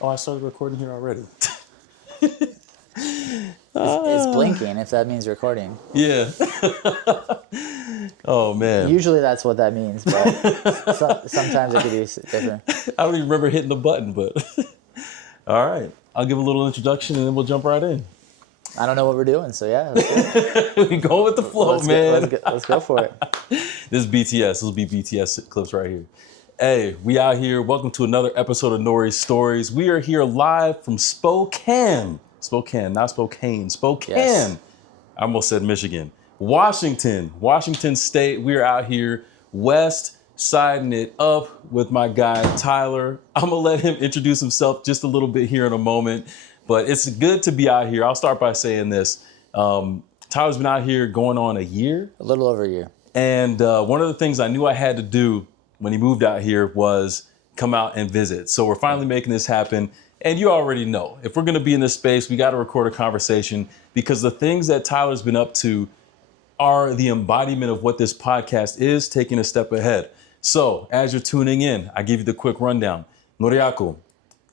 Oh, I started recording here already. It's blinking if that means recording. Yeah. Oh, man. Usually that's what that means, but sometimes it could be different. I don't even remember hitting the button, but all right. I'll give a little introduction and then we'll jump right in. I don't know what we're doing, so yeah, let's go. We go with the flow, man. Let's go for it. This is BTS. This will be BTS clips right here. Hey, we out here. Welcome to another episode of Ngorii's Stories. We are here live from Spokane. Spokane, not Spokane. Spokane. Yes. I almost said Michigan. Washington State. We are out here west siding it up with my guy, Tyler. I'm going to let him introduce himself just a little bit here in a moment. But it's good to be out here. I'll start by saying this. Tyler's been out here going on a year. A little over a year. And one of the things I knew I had to do when he moved out here was come out and visit. So we're finally making this happen. And you already know, if we're going to be in this space, we got to record a conversation because the things that Tyler's been up to are the embodiment of what this podcast is, taking a step ahead. So as you're tuning in, I give you the quick rundown. Ngoriiakl,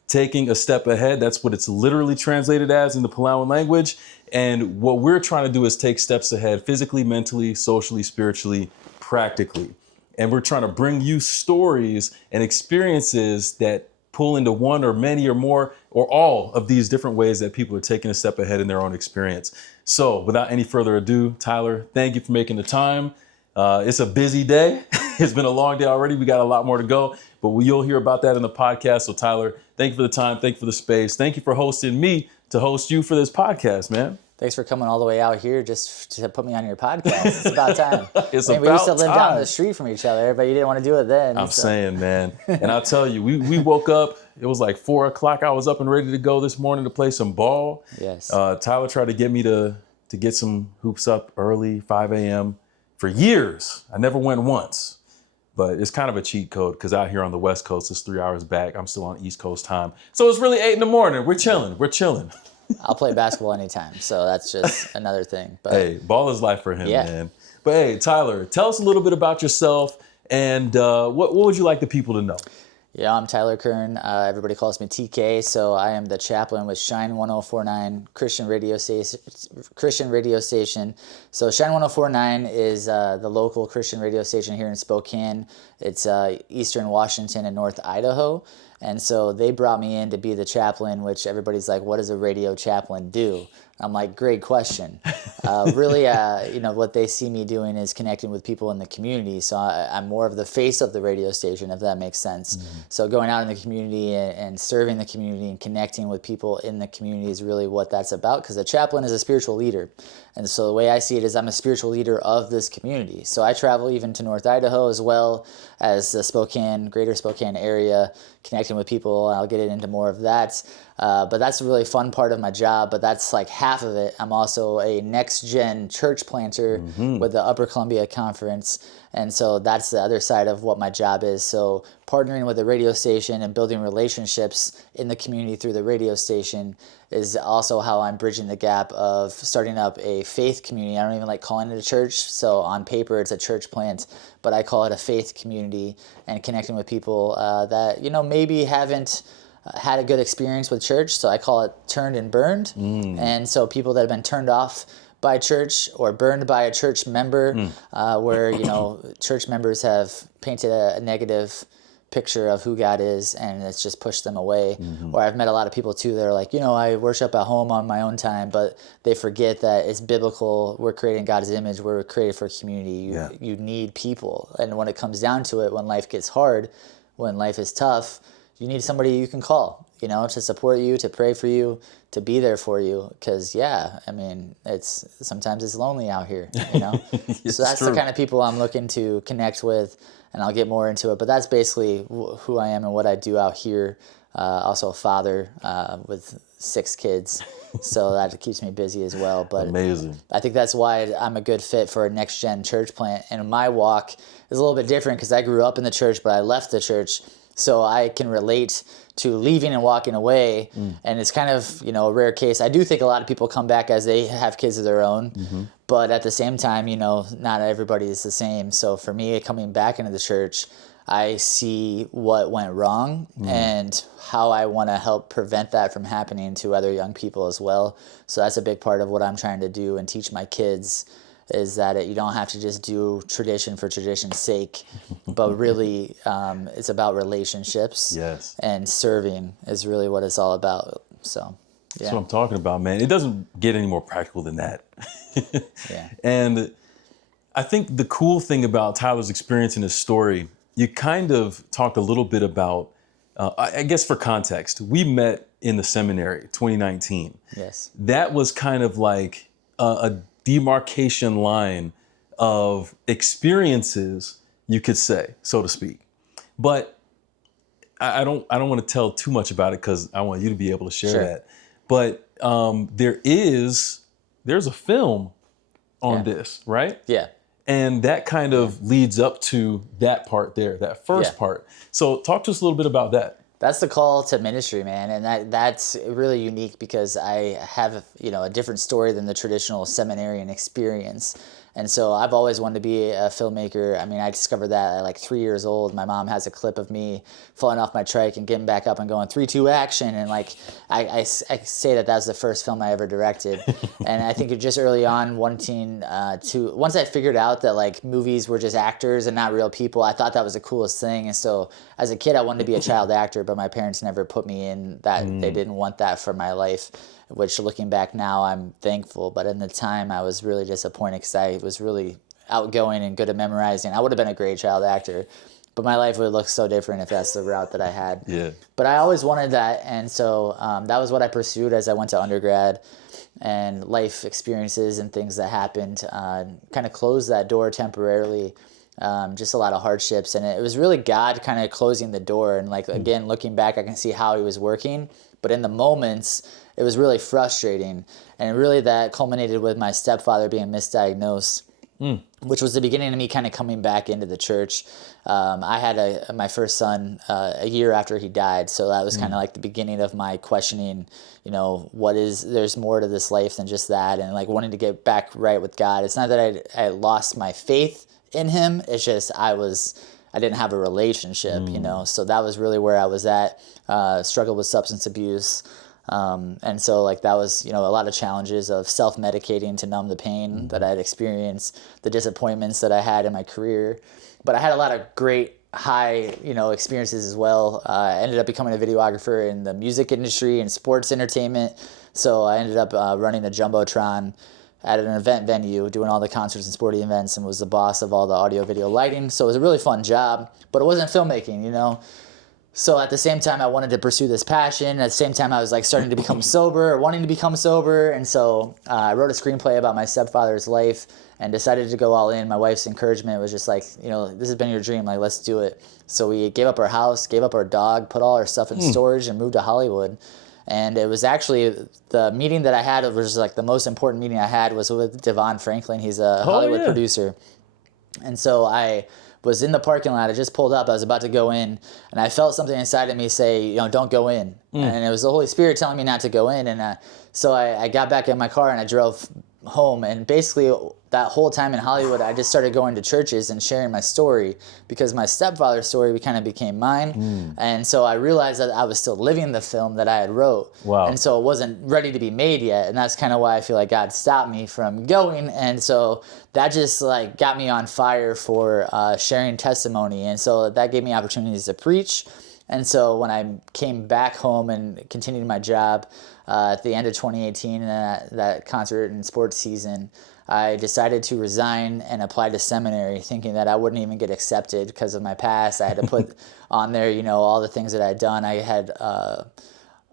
taking a step ahead. That's what it's literally translated as in the Palauan language. And what we're trying to do is take steps ahead physically, mentally, socially, spiritually, practically. And we're trying to bring you stories and experiences that pull into one or many or more or all of these different ways that people are taking a step ahead in their own experience. So without any further ado, Tyler, thank you for making the time. It's a busy day. It's been a long day already. We got a lot more to go, but you'll hear about that in the podcast. So Tyler, thank you for the time. Thank you for the space. Thank you for hosting me to host you for this podcast, man. Thanks for coming all the way out here just to put me on your podcast. It's about time. We used to live down the street from each other, but you didn't want to do it then. I'm saying, man. And I'll tell you, we woke up. It was like 4 o'clock. I was up and ready to go this morning to play some ball. Yes. Tyler tried to get me to get some hoops up early, 5 a.m. For years. I never went once. But it's kind of a cheat code because out here on the West Coast, it's 3 hours back. I'm still on East Coast time. So it's really 8 in the morning. We're chilling. I'll play basketball anytime, so that's just another thing. But hey, ball is life for him, man. But hey, Tyler, tell us a little bit about yourself and what would you like the people to know? Yeah, I'm Tyler Kern. Everybody calls me TK, so I am the chaplain with Shine 1049 Christian radio station. So Shine 1049 is the local Christian radio station here in Spokane. It's Eastern Washington and North Idaho. And so they brought me in to be the chaplain, which everybody's like, what does a radio chaplain do? I'm like, great question. Really, what they see me doing is connecting with people in the community. So I'm more of the face of the radio station, if that makes sense. Mm-hmm. So going out in the community and serving the community and connecting with people in the community is really what that's about, because a chaplain is a spiritual leader. And so the way I see it is I'm a spiritual leader of this community. So I travel even to North Idaho as well as the greater Spokane area, connecting with people. I'll get into more of that. But that's a really fun part of my job, but that's like half of it. I'm also a next-gen church planter with the Upper Columbia Conference, and so that's the other side of what my job is. So partnering with the radio station and building relationships in the community through the radio station is also how I'm bridging the gap of starting up a faith community. I don't even like calling it a church, so on paper it's a church plant, but I call it a faith community, and connecting with people that maybe haven't had a good experience with church, so I call it turned and burned. And so people that have been turned off by church or burned by a church member, where church members have painted a negative picture of who God is, and it's just pushed them away. Or I've met a lot of people too that are like, I worship at home on my own time, but they forget that it's biblical. We're creating God's image. We're created for community. You need people, and when it comes down to it, when life gets hard, when life is tough, you need somebody you can call, to support you, to pray for you, to be there for you. Because, sometimes it's lonely out here, So that's true. The kind of people I'm looking to connect with, and I'll get more into it. But that's basically who I am and what I do out here. Also a father with 6 kids, so that keeps me busy as well. But amazing. I think that's why I'm a good fit for a next-gen church plant. And my walk is a little bit different because I grew up in the church, but I left the church. So I can relate to leaving and walking away, and it's kind of, a rare case. I do think a lot of people come back as they have kids of their own, but at the same time, not everybody is the same. So for me, coming back into the church, I see what went wrong and how I want to help prevent that from happening to other young people as well. So that's a big part of what I'm trying to do and teach my kids, is that you don't have to just do tradition for tradition's sake, but really it's about relationships. Yes. And serving is really what it's all about. So, yeah. That's what I'm talking about, man. It doesn't get any more practical than that. Yeah. And I think the cool thing about Tyler's experience in his story, you kind of talked a little bit about, I guess for context, we met in the seminary, 2019. Yes. That was kind of like a demarcation line of experiences, you could say, so to speak. But I don't want to tell too much about it because I want you to be able to share Sure. that. But there's a film on this, right? Yeah. And that kind of leads up to that part there, that first part. So talk to us a little bit about that. That's the call to ministry, man, and that's really unique because I have a different story than the traditional seminarian experience. And so I've always wanted to be a filmmaker. I mean, I discovered that at like 3 years old. My mom has a clip of me falling off my trike and getting back up and going 3, 2, action. And like I say that was the first film I ever directed. And I think just early on wanting once I figured out that like movies were just actors and not real people, I thought that was the coolest thing. And so as a kid, I wanted to be a child actor, but my parents never put me in that. They didn't want that for my life, which looking back now, I'm thankful. But in the time, I was really disappointed because I was really outgoing and good at memorizing. I would have been a great child actor, but my life would look so different if that's the route that I had. Yeah. But I always wanted that, and so that was what I pursued as I went to undergrad. And life experiences and things that happened kind of closed that door temporarily. Just a lot of hardships, and it was really God kind of closing the door. And like again, looking back, I can see how He was working, but in the moments, it was really frustrating. And really that culminated with my stepfather being misdiagnosed, which was the beginning of me kind of coming back into the church. I had my first son a year after he died, so that was kind of like the beginning of my questioning, there's more to this life than just that, and like wanting to get back right with God. It's not that I lost my faith in Him, it's just I didn't have a relationship, so that was really where I was at. Struggled with substance abuse. And so like that was, a lot of challenges of self-medicating to numb the pain that I had experienced, the disappointments that I had in my career. But I had a lot of great high, experiences as well. I ended up becoming a videographer in the music industry and sports entertainment. So I ended up running a Jumbotron at an event venue, doing all the concerts and sporting events, and was the boss of all the audio video lighting. So it was a really fun job, but it wasn't filmmaking, So at the same time, I wanted to pursue this passion. At the same time, I was like starting to become sober, or wanting to become sober. And so I wrote a screenplay about my stepfather's life and decided to go all in. My wife's encouragement was just like, this has been your dream, like let's do it. So we gave up our house, gave up our dog, put all our stuff in storage, and moved to Hollywood. And it was actually the meeting that I had, it was like the most important meeting I had was with Devon Franklin. He's a Hollywood producer. And so I was in the parking lot. I just pulled up. I was about to go in, and I felt something inside of me say, don't go in. And it was the Holy Spirit telling me not to go in. And so I got back in my car and I drove home. And basically that whole time in Hollywood, I just started going to churches and sharing my story, because my stepfather's story kind of became mine. And so I realized that I was still living the film that I had wrote. Wow. And so it wasn't ready to be made yet. And that's kind of why I feel like God stopped me from going. And so that just like got me on fire for sharing testimony. And so that gave me opportunities to preach. And so when I came back home and continued my job at the end of 2018, and that concert and sports season, I decided to resign and apply to seminary, thinking that I wouldn't even get accepted because of my past. I had to put on there, all the things that I'd done. I had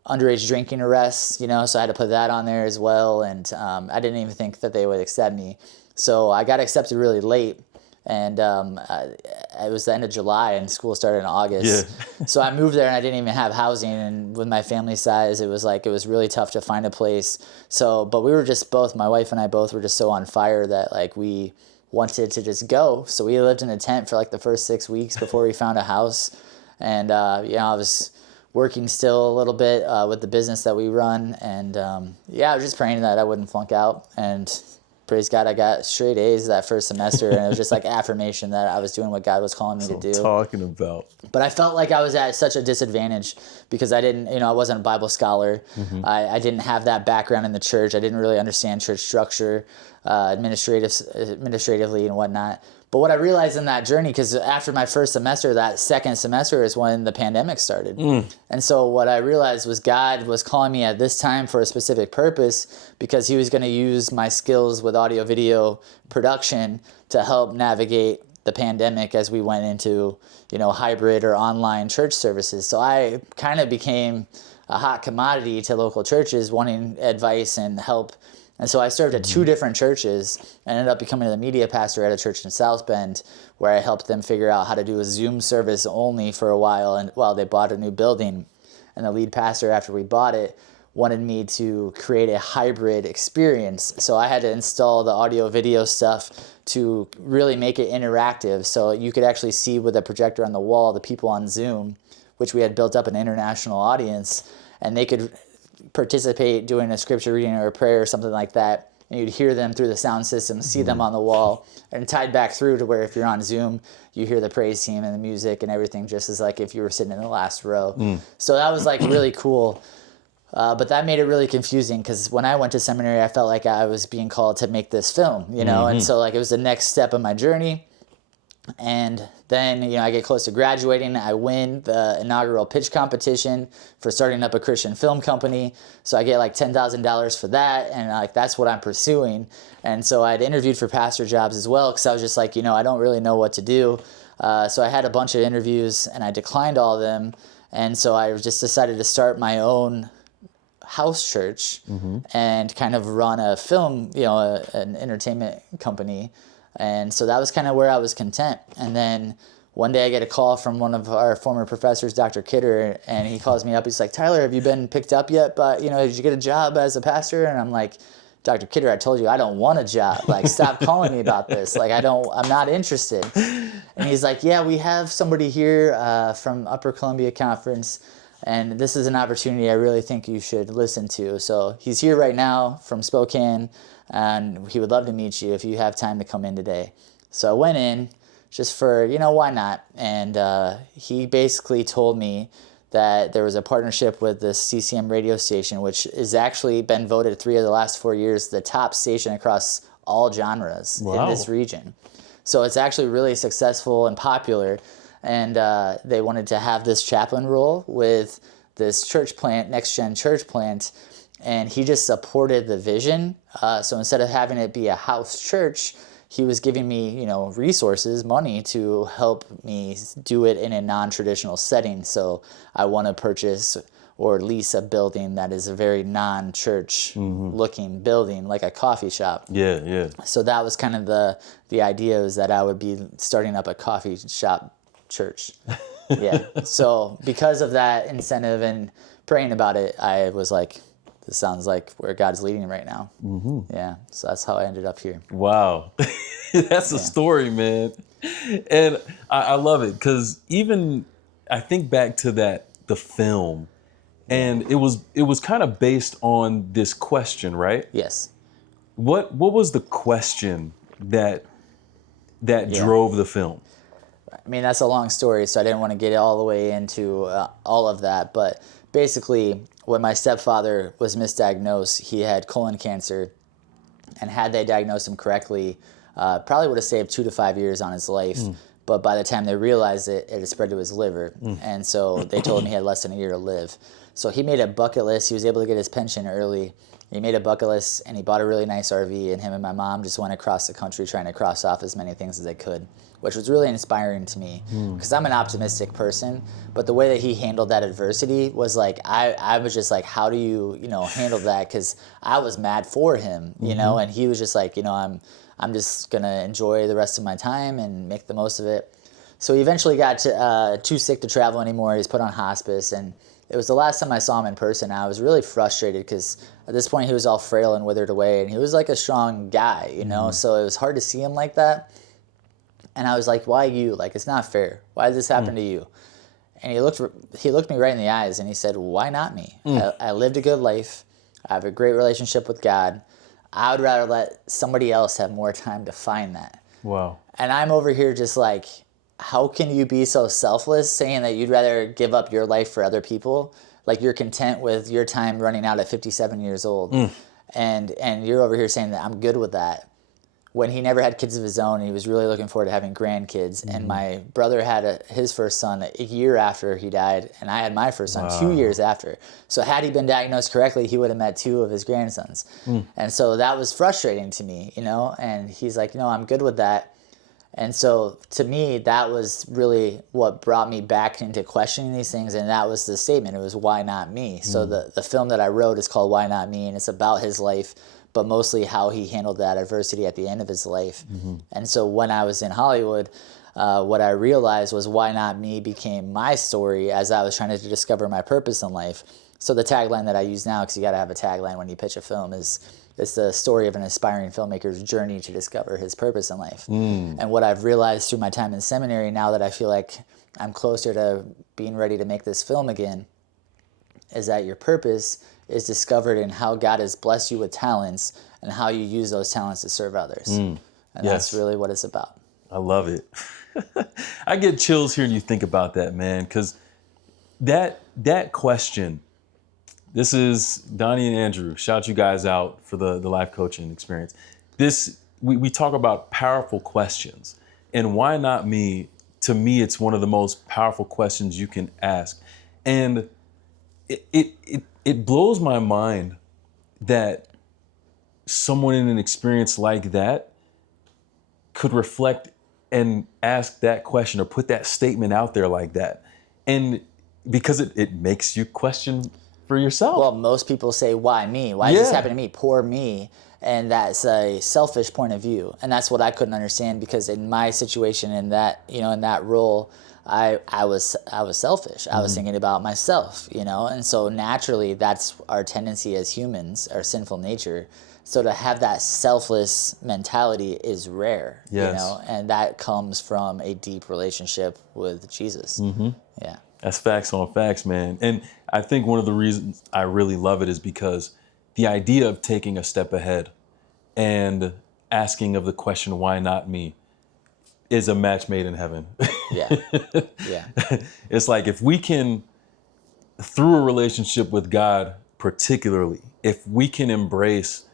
underage drinking arrests, so I had to put that on there as well. And I didn't even think that they would accept me. So I got accepted really late. And it was the end of July, and school started in August. Yeah. So I moved there, and I didn't even have housing. And with my family size, it was really tough to find a place. So, but we were just both, my wife and I both were just so on fire that like we wanted to just go. So we lived in a tent for like the first 6 weeks before we found a house. And I was working still a little bit with the business that we run. And I was just praying that I wouldn't flunk out, and praise God, I got straight A's that first semester, and it was just like affirmation that I was doing what God was calling me to do. Talking about. But I felt like I was at such a disadvantage because I didn't, I wasn't a Bible scholar. I didn't have that background in the church. I didn't really understand church structure, administratively and whatnot. But what I realized in that journey, because after my first semester, that second semester is when the pandemic started. And so what I realized was God was calling me at this time for a specific purpose, because he was going to use my skills with audio video production to help navigate the pandemic as we went into, hybrid or online church services. So I kind of became a hot commodity to local churches wanting advice and help. And so I served at 2 different churches and ended up becoming the media pastor at a church in South Bend, where I helped them figure out how to do a Zoom service only for a while, and while they bought a new building. And the lead pastor, after we bought it, wanted me to create a hybrid experience. So I had to install the audio video stuff to really make it interactive. So you could actually see with a projector on the wall the people on Zoom, which we had built up an international audience, and they could participate doing a scripture reading or a prayer or something like that, and you'd hear them through the sound system, see them on the wall, and tied back through to where if you're on Zoom, you hear the praise team and the music and everything, just as like if you were sitting in the last row. So that was like really cool. But that made it really confusing, because when I went to seminary, I felt like I was being called to make this film, and so like it was the next step of my journey. And then, I get close to graduating. I win the inaugural pitch competition for starting up a Christian film company. So I get like $10,000 for that. And like, that's what I'm pursuing. And so I'd interviewed for pastor jobs as well, because I was just like, I don't really know what to do. So I had a bunch of interviews and I declined all of them. And so I just decided to start my own house church and kind of run a film, an entertainment company. And so that was kind of where I was content. And then one day I get a call from one of our former professors, Dr. Kidder, and he calls me up. He's like, Tyler, have you been picked up yet? But, did you get a job as a pastor? And I'm like, Dr. Kidder, I told you I don't want a job. Like, stop calling me about this. Like, I'm not interested. And he's like, yeah, we have somebody here from Upper Columbia Conference, and this is an opportunity I really think you should listen to. So he's here right now from Spokane, and he would love to meet you if you have time to come in today. So I went in just for, why not? And he basically told me that there was a partnership with the CCM radio station, which has actually been voted 3 of the last 4 years the top station across all genres in this region. So it's actually really successful and popular. And they wanted to have this chaplain role with this church plant, Next Gen Church Plant, and he just supported the vision. So instead of having it be a house church, he was giving me, resources, money to help me do it in a non-traditional setting. So I want to purchase or lease a building that is a very non-church looking building, like a coffee shop. Yeah. So that was kind of the idea, was that I would be starting up a coffee shop church. Yeah. So because of that incentive and praying about it, I was like, this sounds like where God's leading right now. Yeah. So that's how I ended up here. Wow. That's a story, man. And I love it, because even I think back to the film, and it was kind of based on this question, right? Yes. What was the question that drove the film? I mean, that's a long story, so I didn't want to get all the way into all of that. But basically, when my stepfather was misdiagnosed, he had colon cancer, and had they diagnosed him correctly, probably would have saved 2 to 5 years on his life. But by the time they realized it, it had spread to his liver. And so they told him he had less than a year to live. So he made a bucket list. He was able to get his pension early. He made a bucket list, and he bought a really nice RV, and him and my mom just went across the country trying to cross off as many things as they could, which was really inspiring to me, because I'm an optimistic person. But the way that he handled that adversity was like, I was just like, how do you, handle that? Because I was mad for him, and he was just like, I'm just going to enjoy the rest of my time and make the most of it. So he eventually got too sick to travel anymore. He's put on hospice, and it was the last time I saw him in person. I was really frustrated, because at this point he was all frail and withered away, and he was like a strong guy, so it was hard to see him like that. And I was like, why you? Like, it's not fair. Why did this happen to you? And he looked me right in the eyes, and he said, why not me? I lived a good life. I have a great relationship with God. I would rather let somebody else have more time to find that. Wow. And I'm over here just like, how can you be so selfless saying that you'd rather give up your life for other people? Like you're content with your time running out at 57 years old. And you're over here saying that I'm good with that. When he never had kids of his own, and he was really looking forward to having grandkids. And my brother had his first son a year after he died, and I had my first son 2 years after. So had he been diagnosed correctly, he would have met 2 of his grandsons. And so that was frustrating to me, you know, and he's like, no, I'm good with that. And so to me, that was really what brought me back into questioning these things, and that was the statement. It was, why not me? So the film that I wrote is called Why Not Me, and it's about his life, but mostly how he handled that adversity at the end of his life. And so when I was in Hollywood, what I realized was why not me became my story as I was trying to discover my purpose in life. So the tagline that I use now, because you got to have a tagline when you pitch a film, is it's the story of an aspiring filmmaker's journey to discover his purpose in life. And what I've realized through my time in seminary, now that I feel like I'm closer to being ready to make this film again, is that your purpose is discovered in how God has blessed you with talents and how you use those talents to serve others. And that's really what it's about. I love it. I get chills hearing you think about that, man, because that question, this is Donnie and Andrew, shout you guys out for the life coaching experience. We talk about powerful questions, and why not me? To me, it's one of the most powerful questions you can ask. And it blows my mind that someone in an experience like that could reflect and ask that question or put that statement out there like that. And because it makes you question for yourself. Well, most people say, why me? Why does this happen to me? Poor me. And that's a selfish point of view. And that's what I couldn't understand, because in my situation, in that, you know, in that role, I was selfish. I was thinking about myself, you know, and so naturally that's our tendency as humans, our sinful nature. So to have that selfless mentality is rare, you know, and that comes from a deep relationship with Jesus. Yeah. That's facts on facts, man. And I think one of the reasons I really love it is because the idea of taking a step ahead and asking of the question, why not me, is a match made in heaven. Yeah. It's like if we can, through a relationship with God particularly, if we can embrace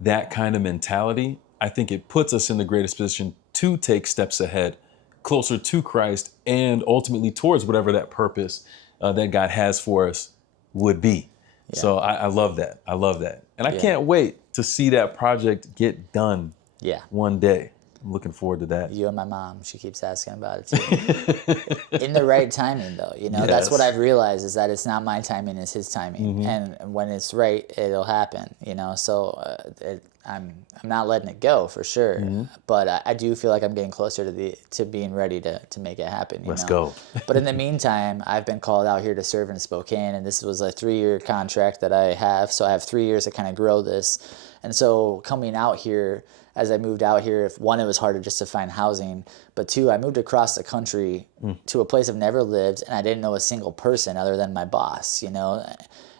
that kind of mentality, I think it puts us in the greatest position to take steps ahead, closer to Christ, and ultimately towards whatever that purpose that God has for us would be. Yeah. So I love that. I love that. And I can't wait to see that project get done one day. I'm looking forward to that. You and my mom, she keeps asking about it too. In the right timing though, you know, that's what I've realized, is that it's not my timing, it's his timing. And when it's right, it'll happen, you know, so I'm not letting it go for sure. But I do feel like I'm getting closer to being ready to make it happen. Let's go. But in the meantime, I've been called out here to serve in Spokane, and this was a 3-year contract that I have. So I have 3 years to kind of grow this. And so coming out here, as I moved out here, it was harder just to find housing, but 2, I moved across the country to a place I've never lived, and I didn't know a single person other than my boss, you know?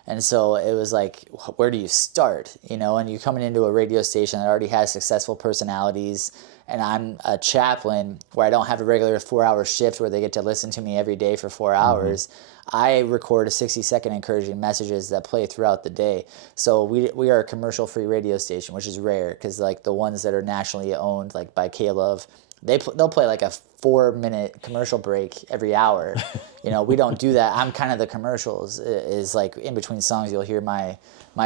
And so it was like, where do you start, you know? And you're coming into a radio station that already has successful personalities, and I'm a chaplain where I don't have a regular 4-hour shift where they get to listen to me every day for 4 hours. I record a 60-second encouraging messages that play throughout the day. So we are a commercial-free radio station, which is rare, because like the ones that are nationally owned, like by K-Love, they'll play like a 4-minute commercial break every hour. You know, we don't do that. I'm kind of the commercials. Is like in between songs, you'll hear my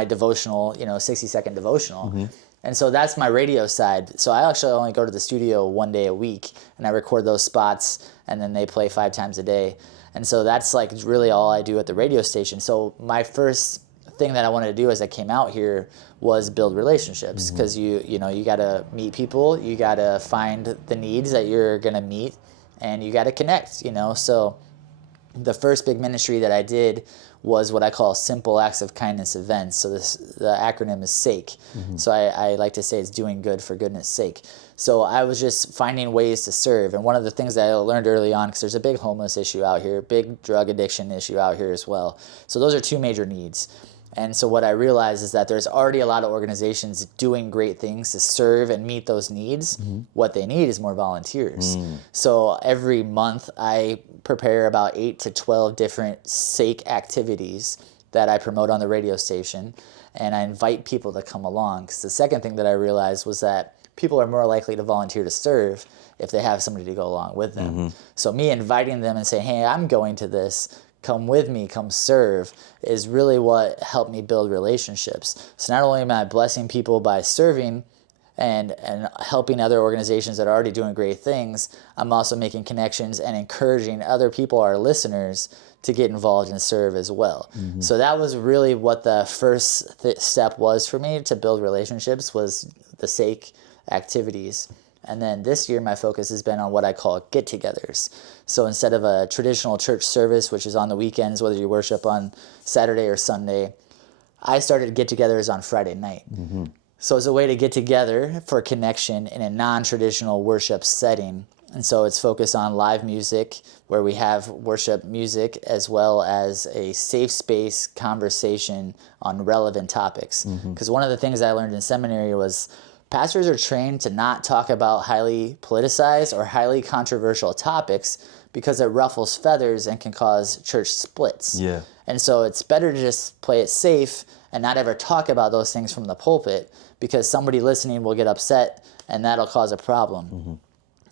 devotional, you know, 60-second devotional. And so that's my radio side. So I actually only go to the studio 1 day a week, and I record those spots, and then they play 5 times a day. And so that's like really all I do at the radio station. So my first thing that I wanted to do as I came out here was build relationships, because you know, you got to meet people, you got to find the needs that you're going to meet, and you got to connect, you know. So the first big ministry that I did was what I call Simple Acts of Kindness events. So the acronym is SAKE. So I like to say it's doing good for goodness sake. So I was just finding ways to serve. And one of the things that I learned early on, because there's a big homeless issue out here, big drug addiction issue out here as well. So those are 2 major needs. And so what I realized is that there's already a lot of organizations doing great things to serve and meet those needs. What they need is more volunteers. So every month I prepare about 8 to 12 different SAKE activities that I promote on the radio station, and I invite people to come along. Because the second thing that I realized was that people are more likely to volunteer to serve if they have somebody to go along with them. So me inviting them and saying, hey, I'm going to this, come with me, come serve, is really what helped me build relationships. So not only am I blessing people by serving and helping other organizations that are already doing great things, I'm also making connections and encouraging other people, our listeners, to get involved and serve as well. So that was really what the first step was for me to build relationships, was the SAKE activities. And then this year, my focus has been on what I call get-togethers. So instead of a traditional church service, which is on the weekends, whether you worship on Saturday or Sunday, I started get-togethers on Friday night. So it's a way to get together for connection in a non-traditional worship setting. And so it's focused on live music, where we have worship music, as well as a safe space conversation on relevant topics. Because one of the things I learned in seminary was pastors are trained to not talk about highly politicized or highly controversial topics because it ruffles feathers and can cause church splits. Yeah. And so it's better to just play it safe and not ever talk about those things from the pulpit, because somebody listening will get upset and that'll cause a problem.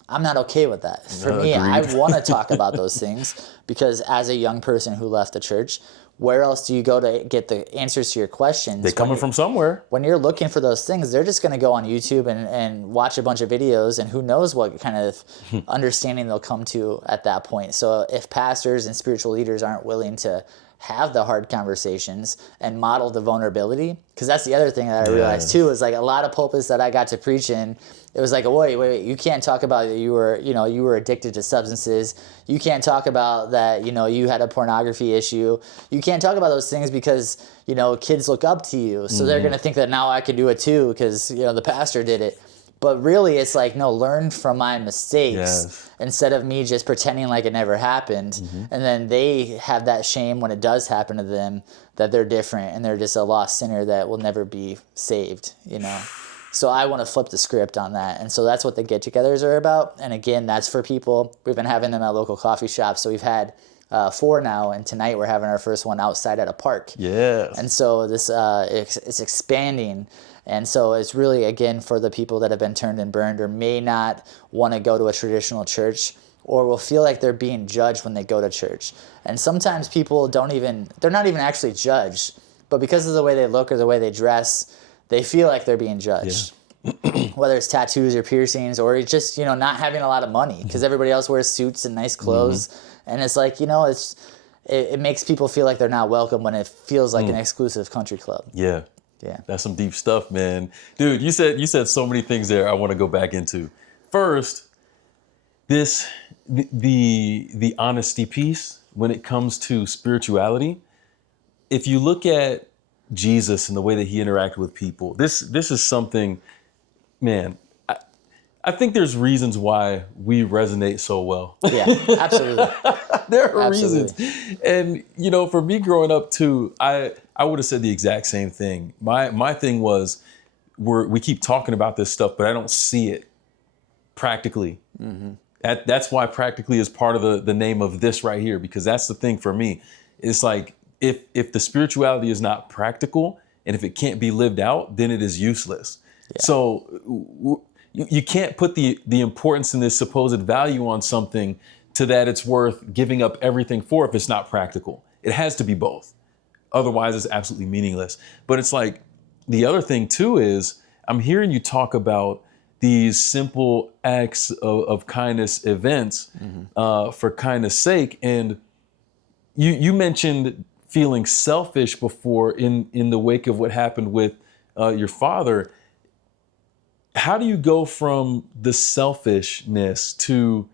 I'm not okay with that. For me, I want to talk about those things, because as a young person who left the church, where else do you go to get the answers to your questions? They're coming from somewhere. When you're looking for those things, they're just going to go on YouTube and watch a bunch of videos, and who knows what kind of understanding they'll come to at that point. So if pastors and spiritual leaders aren't willing to have the hard conversations and model the vulnerability, because that's the other thing that I realized too, is like a lot of pulpits that I got to preach in, it was like, wait, you can't talk about that you were addicted to substances. You can't talk about that, you had a pornography issue. You can't talk about those things because, kids look up to you. So they're going to think that now I can do it too because, the pastor did it. But really, it's like, no, learn from my mistakes instead of me just pretending like it never happened. And then they have that shame when it does happen to them, that they're different and they're just a lost sinner that will never be saved, So I want to flip the script on that. And so that's what the get-togethers are about. And again, that's for people. We've been having them at local coffee shops. So we've had 4 now, and tonight we're having our first one outside at a park. Yes. And so this it's expanding. And so it's really, again, for the people that have been turned and burned or may not want to go to a traditional church, or will feel like they're being judged when they go to church. And sometimes people they're not even actually judged, but because of the way they look or the way they dress, they feel like they're being judged. Whether it's tattoos or piercings, or it's just, not having a lot of money, because everybody else wears suits and nice clothes. And it's like, it makes people feel like they're not welcome when it feels like an exclusive country club. Yeah. Yeah. That's some deep stuff, man. Dude, you said so many things there I want to go back into. First, the honesty piece when it comes to spirituality. If you look at Jesus and the way that he interacted with people, this is something, man, I think there's reasons why we resonate so well. Yeah, absolutely. There are reasons. And, for me growing up too, I would have said the exact same thing. My thing was, we keep talking about this stuff, but I don't see it practically. That's why practically is part of the name of this right here, because that's the thing for me. It's like, if the spirituality is not practical, and if it can't be lived out, then it is useless. Yeah. So you can't put the importance and this supposed value on something to that it's worth giving up everything for if it's not practical. It has to be both. Otherwise, it's absolutely meaningless. But it's like, the other thing too is, I'm hearing you talk about these simple acts of kindness events for kindness sake. And you mentioned feeling selfish before in the wake of what happened with your father. How do you go from the selfishness to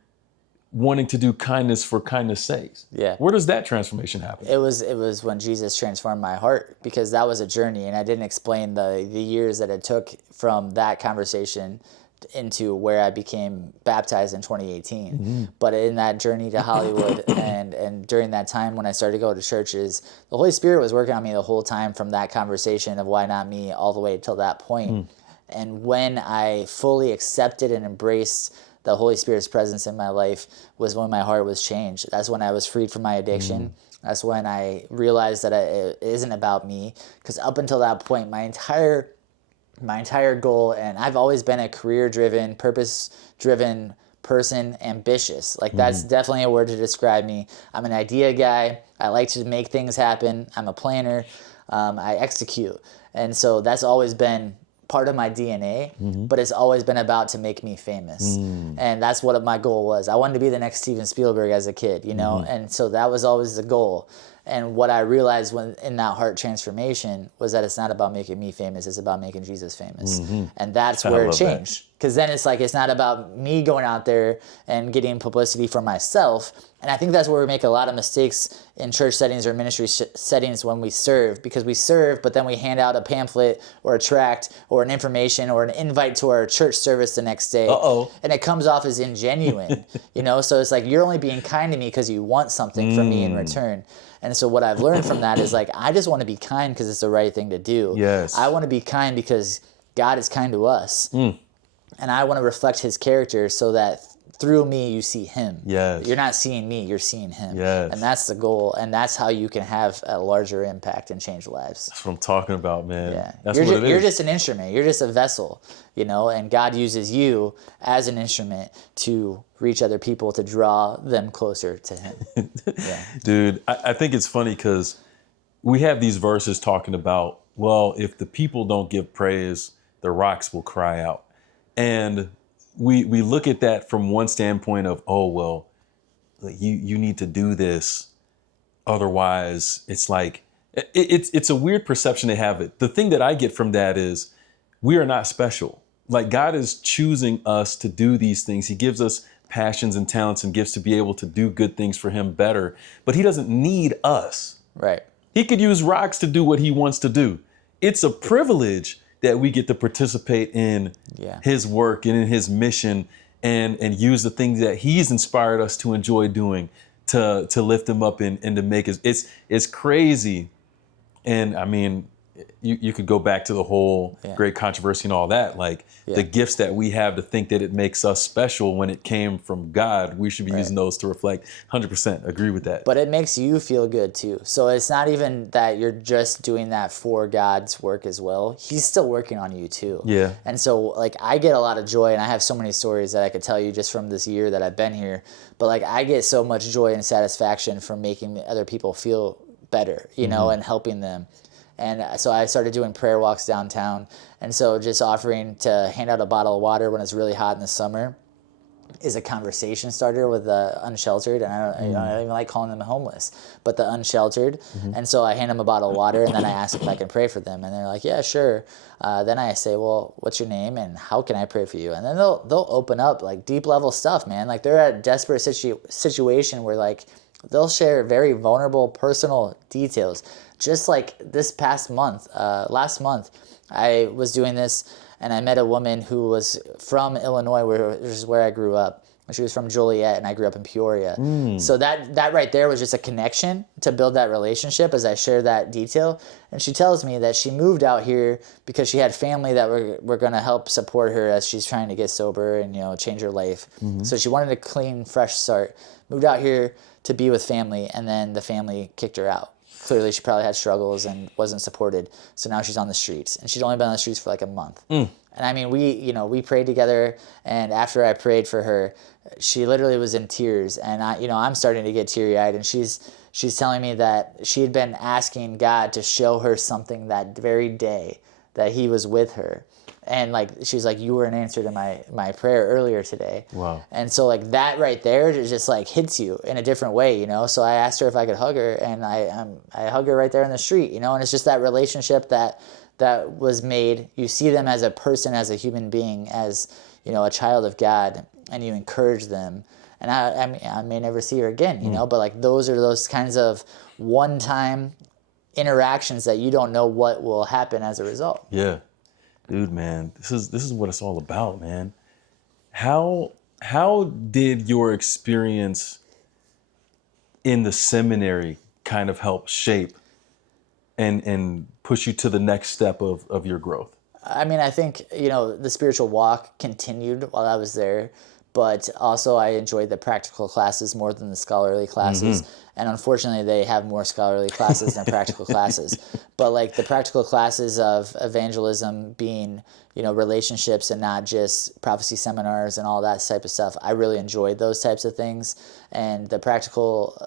wanting to do kindness for kindness sake? Yeah. Where does that transformation happen? It was when Jesus transformed my heart, because that was a journey, and I didn't explain the years that it took from that conversation into where I became baptized in 2018. But in that journey to Hollywood and during that time when I started to go to churches, the Holy Spirit was working on me the whole time from that conversation of why not me all the way till that point. And when I fully accepted and embraced the Holy Spirit's presence in my life was when my heart was changed. That's when I was freed from my addiction. That's when I realized that it isn't about me. Because up until that point, my entire goal, and I've always been a career-driven, purpose-driven person, ambitious. Like that's definitely a word to describe me. I'm an idea guy. I like to make things happen. I'm a planner. I execute. And so that's always been part of my DNA, but it's always been about to make me famous. And that's what my goal was. I wanted to be the next Steven Spielberg as a kid, you know? And so that was always the goal. And what I realized when in that heart transformation was that it's not about making me famous, it's about making Jesus famous. And that's where it changed. Because then it's like, it's not about me going out there and getting publicity for myself. And I think that's where we make a lot of mistakes in church settings or ministry settings when we serve. Because we serve, but then we hand out a pamphlet or a tract or an information or an invite to our church service the next day. And it comes off as ingenuine, you know? So it's like, you're only being kind to me because you want something from me in return. And so what I've learned from that is like, I just want to be kind because it's the right thing to do. Yes. I want to be kind because God is kind to us. And I want to reflect his character so that through me, you see him. Yes. You're not seeing me, you're seeing him. Yes. And that's the goal. And that's how you can have a larger impact and change lives. That's what I'm talking about, man. Yeah. That's You're just an instrument. You're just a vessel, you know, and God uses you as an instrument to reach other people, to draw them closer to him. Yeah. Dude, I think it's funny because we have these verses talking about, well, if the people don't give praise, the rocks will cry out. And we look at that from one standpoint of, oh, well, you need to do this. Otherwise, it's like, it's a weird perception to have it. The thing that I get from that is we are not special. Like God is choosing us to do these things. He gives us passions and talents and gifts to be able to do good things for him better. But he doesn't need us. Right. He could use rocks to do what he wants to do. It's a privilege that we get to participate in his work and in his mission and use the things that he's inspired us to enjoy doing to lift him up and to make us. It's crazy. And I mean, you could go back to the whole great controversy and all that, like the gifts that we have to think that it makes us special when it came from God. We should be using those to reflect. 100% agree with that. But it makes you feel good too. So it's not even that you're just doing that for God's work as well. He's still working on you too. Yeah. And so like I get a lot of joy, and I have so many stories that I could tell you just from this year that I've been here. But like I get so much joy and satisfaction from making other people feel better, you know, and helping them. And so I started doing prayer walks downtown. And so just offering to hand out a bottle of water when it's really hot in the summer is a conversation starter with the unsheltered. And I don't even like calling them homeless, but the unsheltered. And so I hand them a bottle of water, and then I ask if I can pray for them. And they're like, yeah, sure. Then I say, well, what's your name and how can I pray for you? And then they'll open up like deep level stuff, man. Like they're at a desperate situation where like they'll share very vulnerable personal details. Just like this past month, last month, I was doing this and I met a woman who was from Illinois, which is where I grew up. She was from Joliet and I grew up in Peoria. So that right there was just a connection to build that relationship as I shared that detail. And she tells me that she moved out here because she had family that were going to help support her as she's trying to get sober and, you know, change her life. So she wanted a clean, fresh start. Moved out here to be with family, and then the family kicked her out. Clearly, she probably had struggles and wasn't supported. So now she's on the streets, and she'd only been on the streets for like a month. And I mean, we prayed together, and after I prayed for her, she literally was in tears, and I'm starting to get teary-eyed, and she's telling me that she had been asking God to show her something that very day that he was with her. And like she's like, you were an answer to my prayer earlier today. Wow. And so like that right there just like hits you in a different way, you know. So I asked her if I could hug her, and I hug her right there in the street, you know. And it's just that relationship that was made. You see them as a person, as a human being, as, you know, a child of God, and you encourage them. And I may never see her again, you know. But like those are those kinds of one-time interactions that you don't know what will happen as a result. Yeah. Dude, man, this is what it's all about, man. how did your experience in the seminary kind of help shape and push you to the next step of your growth? I mean, I think, the spiritual walk continued while I was there, but also I enjoyed the practical classes more than the scholarly classes. And unfortunately, they have more scholarly classes than practical classes. But like the practical classes of evangelism being, relationships and not just prophecy seminars and all that type of stuff, I really enjoyed those types of things. And the practical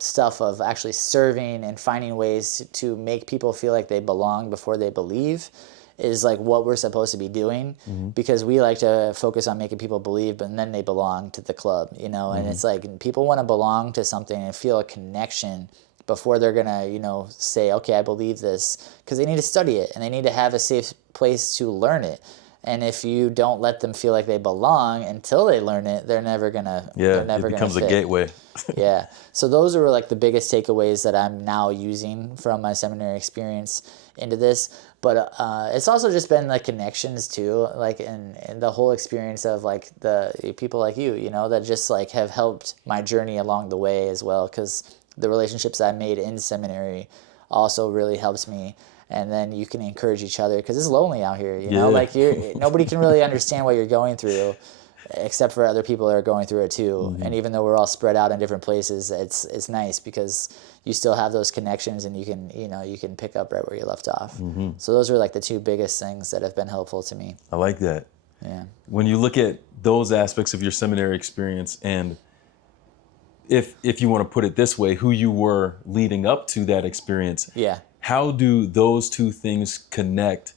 stuff of actually serving and finding ways to make people feel like they belong before they believe is like what we're supposed to be doing, because we like to focus on making people believe, but then they belong to the club, and it's like people want to belong to something and feel a connection before they're gonna, say, okay, I believe this, because they need to study it and they need to have a safe place to learn it. And if you don't let them feel like they belong until they learn it, they're never gonna. Yeah, they're never it becomes gonna a gateway. Yeah. So those are like the biggest takeaways that I'm now using from my seminary experience into this. But it's also just been the connections too, like and the whole experience of like the people like you, that just like have helped my journey along the way as well. Because the relationships I made in seminary also really helps me. And then you can encourage each other because it's lonely out here, like nobody can really understand what you're going through except for other people that are going through it too. And even though we're all spread out in different places, it's nice because you still have those connections and you can pick up right where you left off. So those are like the two biggest things that have been helpful to me. I like that. Yeah. When you look at those aspects of your seminary experience, and if you want to put it this way, who you were leading up to that experience, Yeah. how do those two things connect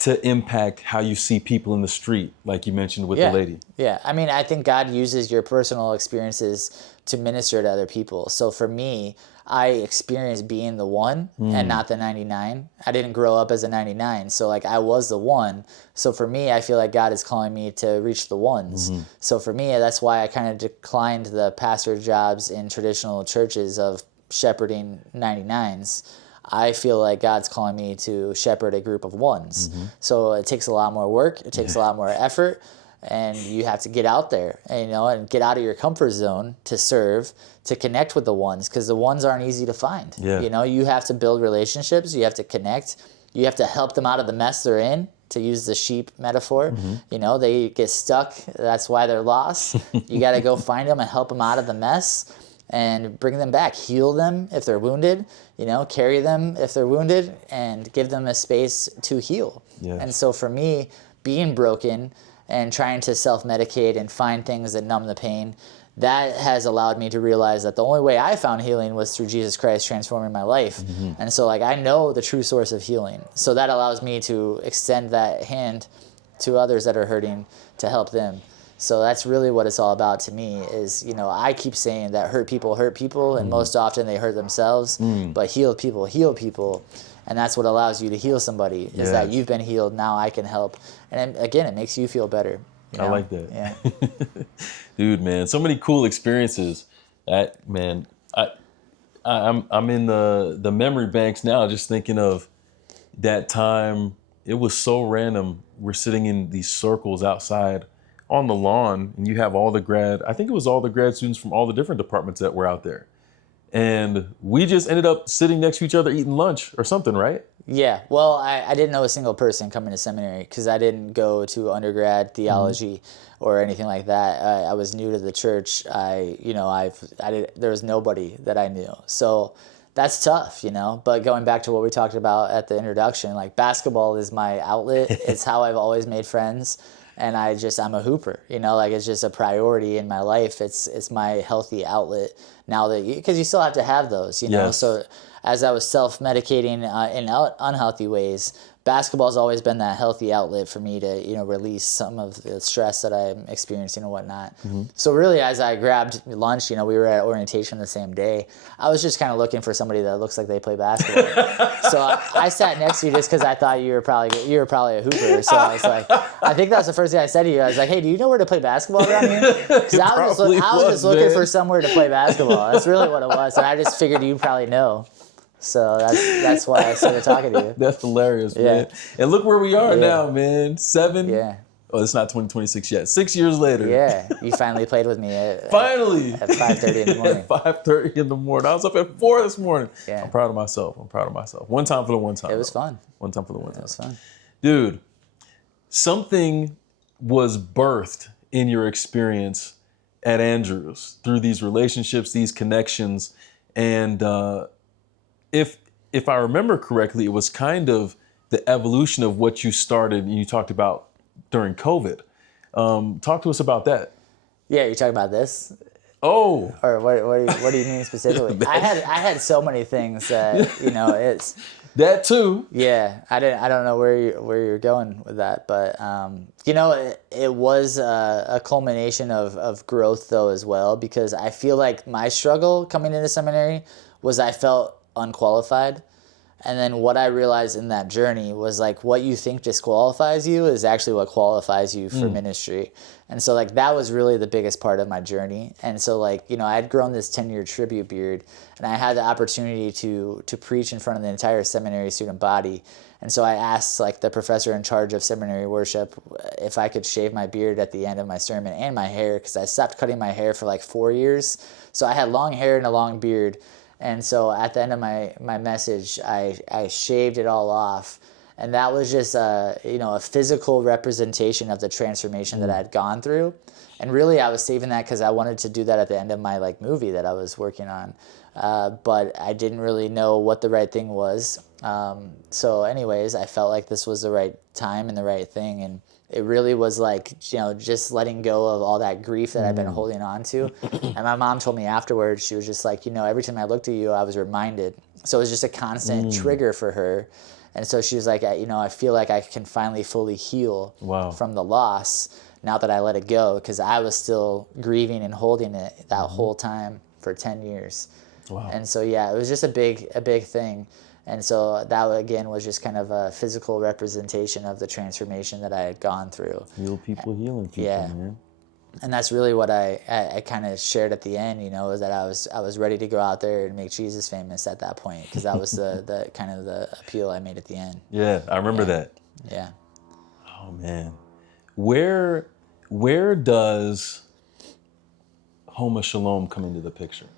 to impact how you see people in the street, like you mentioned with the lady? Yeah. I mean, I think God uses your personal experiences to minister to other people. So for me, I experienced being the one and not the 99. I didn't grow up as a 99. So like I was the one. So for me, I feel like God is calling me to reach the ones. So for me, that's why I kind of declined the pastor jobs in traditional churches of shepherding 99s. I feel like God's calling me to shepherd a group of ones. So it takes a lot more work. It takes a lot more effort. And you have to get out there, and get out of your comfort zone to serve, to connect with the ones, because the ones aren't easy to find. Yeah. You have to build relationships. You have to connect. You have to help them out of the mess they're in, to use the sheep metaphor. They get stuck. That's why they're lost. You got to go find them and help them out of the mess and bring them back, heal them if they're wounded, carry them if they're wounded, and give them a space to heal. Yes. And so for me, being broken and trying to self-medicate and find things that numb the pain, that has allowed me to realize that the only way I found healing was through Jesus Christ transforming my life. And so like I know the true source of healing. So that allows me to extend that hand to others that are hurting to help them. So that's really what it's all about to me is, I keep saying that hurt people, and most often they hurt themselves, but healed people heal people. And that's what allows you to heal somebody, is that you've been healed, now I can help. And again, it makes you feel better. I like that. Yeah. Dude, man, so many cool experiences. I'm in the memory banks now, just thinking of that time. It was so random. We're sitting in these circles outside on the lawn, and you have all the grad students from all the different departments that were out there. And we just ended up sitting next to each other eating lunch or something, right? Yeah. Well, I didn't know a single person coming to seminary because I didn't go to undergrad theology or anything like that. I was new to the church. There was nobody that I knew. So that's tough, But going back to what we talked about at the introduction, like basketball is my outlet. It's how I've always made friends. And I'm a hooper, it's just a priority in my life. It's my healthy outlet now because you still have to have those, Yes. So as I was self-medicating in unhealthy ways, basketball's always been that healthy outlet for me to, release some of the stress that I'm experiencing and whatnot. So really, as I grabbed lunch, we were at orientation the same day. I was just kind of looking for somebody that looks like they play basketball. So I sat next to you just because I thought you were probably a hooper. So I was like, I think that's the first thing I said to you. I was like, hey, do you know where to play basketball around here? Because I was just looking for somewhere to play basketball. That's really what it was. And I just figured you probably know. So that's why I started talking to you. That's hilarious, man. And look where we are now, man. Oh, it's not 2026 yet. 6 years later. Yeah, you finally played with me at Finally. at 5:30 in the morning. At 5:30 in the morning. I was up at 4 this morning. Yeah. I'm proud of myself. One time for the one time. It was fun. One time for the one time. It was fun. Dude, something was birthed in your experience at Andrews through these relationships, these connections. And if I remember correctly, it was kind of the evolution of what you started and you talked about during COVID. Talk to us about that. Yeah, you're talking about this? Oh. Or what do you mean specifically? I had so many things that, it's... That too. Yeah, I don't know where you're going with that, but it was a culmination of growth though as well, because I feel like my struggle coming into seminary was I felt unqualified. And then what I realized in that journey was like what you think disqualifies you is actually what qualifies you for ministry. And so like that was really the biggest part of my journey. And so like, I had grown this 10-year tribute beard and I had the opportunity to preach in front of the entire seminary student body. And so I asked like the professor in charge of seminary worship if I could shave my beard at the end of my sermon and my hair, because I stopped cutting my hair for like 4 years. So I had long hair and a long beard. And so at the end of my message, I shaved it all off. And that was just a physical representation of the transformation that I had gone through. And really I was saving that because I wanted to do that at the end of my like movie that I was working on. But I didn't really know what the right thing was. So anyways, I felt like this was the right time and the right thing. And it really was like, just letting go of all that grief that I've been holding on to. And my mom told me afterwards, she was just like, every time I looked at you, I was reminded. So it was just a constant trigger for her. And so she was like, I feel like I can finally fully heal from the loss now that I let it go, because I was still grieving and holding it that whole time for 10 years. Wow. And so, yeah, it was just a big thing. And so that, again, was just kind of a physical representation of the transformation that I had gone through. Heal people, healing people, man. And that's really what I kind of shared at the end, is that I was ready to go out there and make Jesus famous at that point, because that was the kind of the appeal I made at the end. Yeah, I remember that. Yeah. Oh, man. Where does Home of Shalom come into the picture?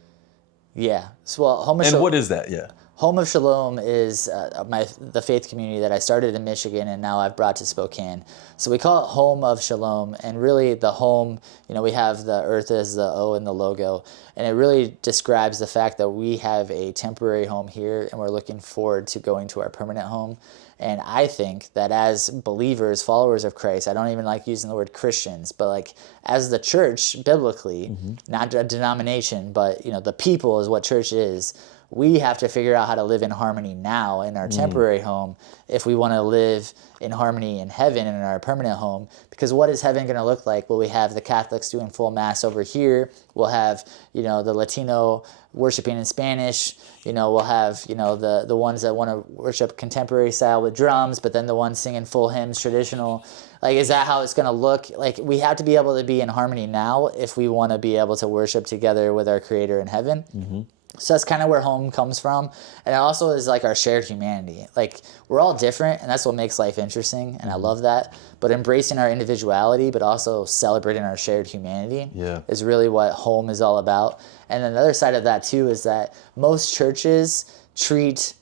Yeah. So, well, Home of Shalom. And what is that? Yeah. Home of Shalom is the faith community that I started in Michigan and now I've brought to Spokane. So we call it Home of Shalom, and really the home, we have the earth as the O in the logo, and it really describes the fact that we have a temporary home here and we're looking forward to going to our permanent home. And I think that as believers, followers of Christ, I don't even like using the word Christians, but like as the church biblically, not a denomination, but the people is what church is. We have to figure out how to live in harmony now in our temporary home if we want to live in harmony in heaven and in our permanent home. Because what is heaven going to look like? Well, we have the Catholics doing full mass over here. We'll have, the Latino worshiping in Spanish. We'll have, the ones that want to worship contemporary style with drums, but then the ones singing full hymns, traditional. Like, is that how it's going to look? Like, we have to be able to be in harmony now if we want to be able to worship together with our Creator in heaven. Mm-hmm. So that's kind of where home comes from. And it also is like our shared humanity. Like, we're all different, and that's what makes life interesting, and I love that. But embracing our individuality, but also celebrating our shared humanity is really what home is all about. And then the other side of that, too, is that most churches treat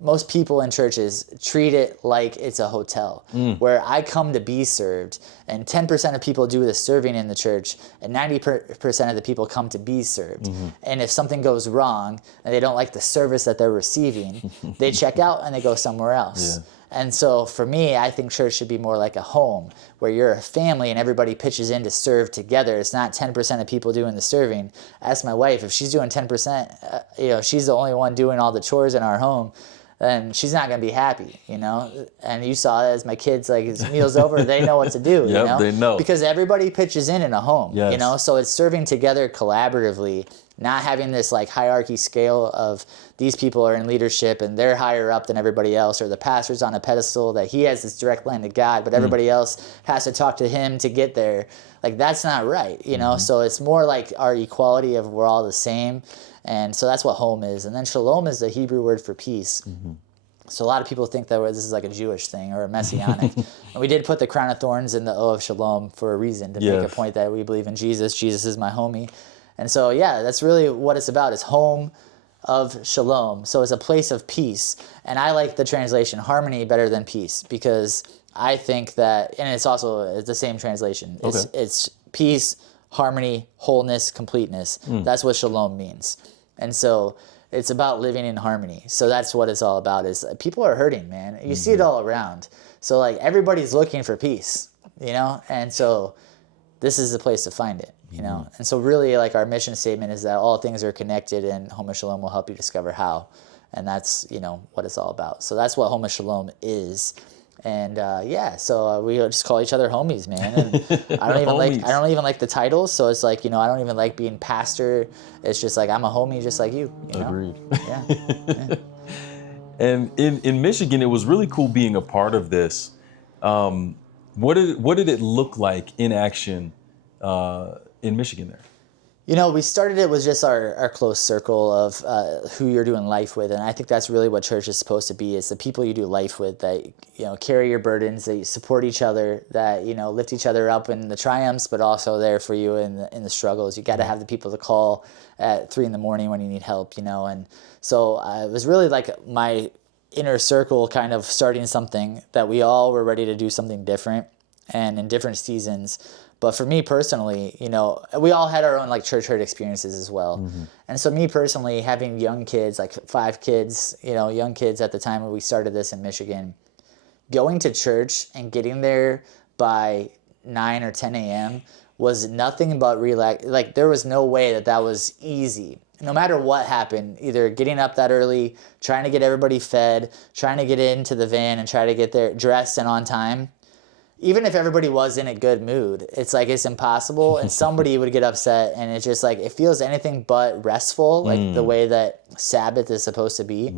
most people in churches treat it like it's a hotel, where I come to be served, and 10% of people do the serving in the church, and 90% of the people come to be served. Mm-hmm. And if something goes wrong, and they don't like the service that they're receiving, they check out and they go somewhere else. Yeah. And so for me, I think church should be more like a home, where you're a family and everybody pitches in to serve together. It's not 10% of people doing the serving. Ask my wife, if she's doing 10%, she's the only one doing all the chores in our home, then she's not going to be happy, And you saw it as my kids, like, his meal's over, they know what to do, they know. Because everybody pitches in a home, yes. So it's serving together collaboratively, not having this, like, hierarchy scale of these people are in leadership and they're higher up than everybody else, or the pastor's on a pedestal that he has this direct line to God, but everybody else has to talk to him to get there. Like, that's not right, So it's more like our equality of we're all the same. And so that's what home is. And then shalom is the Hebrew word for peace. Mm-hmm. So a lot of people think that this is like a Jewish thing or a messianic. And we did put the crown of thorns in the O of Shalom for a reason, to make a point that we believe in Jesus. Jesus is my homie. And so, yeah, that's really what it's about. It's home of Shalom. So it's a place of peace. And I like the translation harmony better than peace, because I think that, and it's the same translation. It's peace, harmony, wholeness, completeness. That's what Shalom means. And so it's about living in harmony. So that's what it's all about, is people are hurting, man. You see it all around. So like everybody's looking for peace, you know? And so this is the place to find it, you know? And so really like our mission statement is that all things are connected, and Home of Shalom will help you discover how. And that's, you know, what it's all about. So that's what Home of Shalom is. And so we just call each other homies, man. And I don't even like the titles. So it's like, you know, I don't even like being pastor. It's just like I'm a homie, just like you. You know? Agreed. Yeah. And in Michigan, it was really cool being a part of this. What did it look like in action in Michigan there? You know, we started it with just our close circle of who you're doing life with. And I think that's really what church is supposed to be, is the people you do life with, that, you know, carry your burdens, that you support each other, that, you know, lift each other up in the triumphs, but also there for you in the struggles. You got to have the people to call at 3 a.m. when you need help, you know. And so it was really like my inner circle kind of starting something that we all were ready to do something different and in different seasons. But for me personally, you know, we all had our own like church hurt experiences as well. And so me personally, having young kids, like 5 kids, you know, young kids at the time when we started this in Michigan, going to church and getting there by 9 or 10 a.m. was nothing but relax. Like there was no way that was easy. No matter what happened, either getting up that early, trying to get everybody fed, trying to get into the van and try to get there dressed and on time. Even if everybody was in a good mood, it's like it's impossible, and somebody would get upset, and it's just like it feels anything but restful, like the way that Sabbath is supposed to be.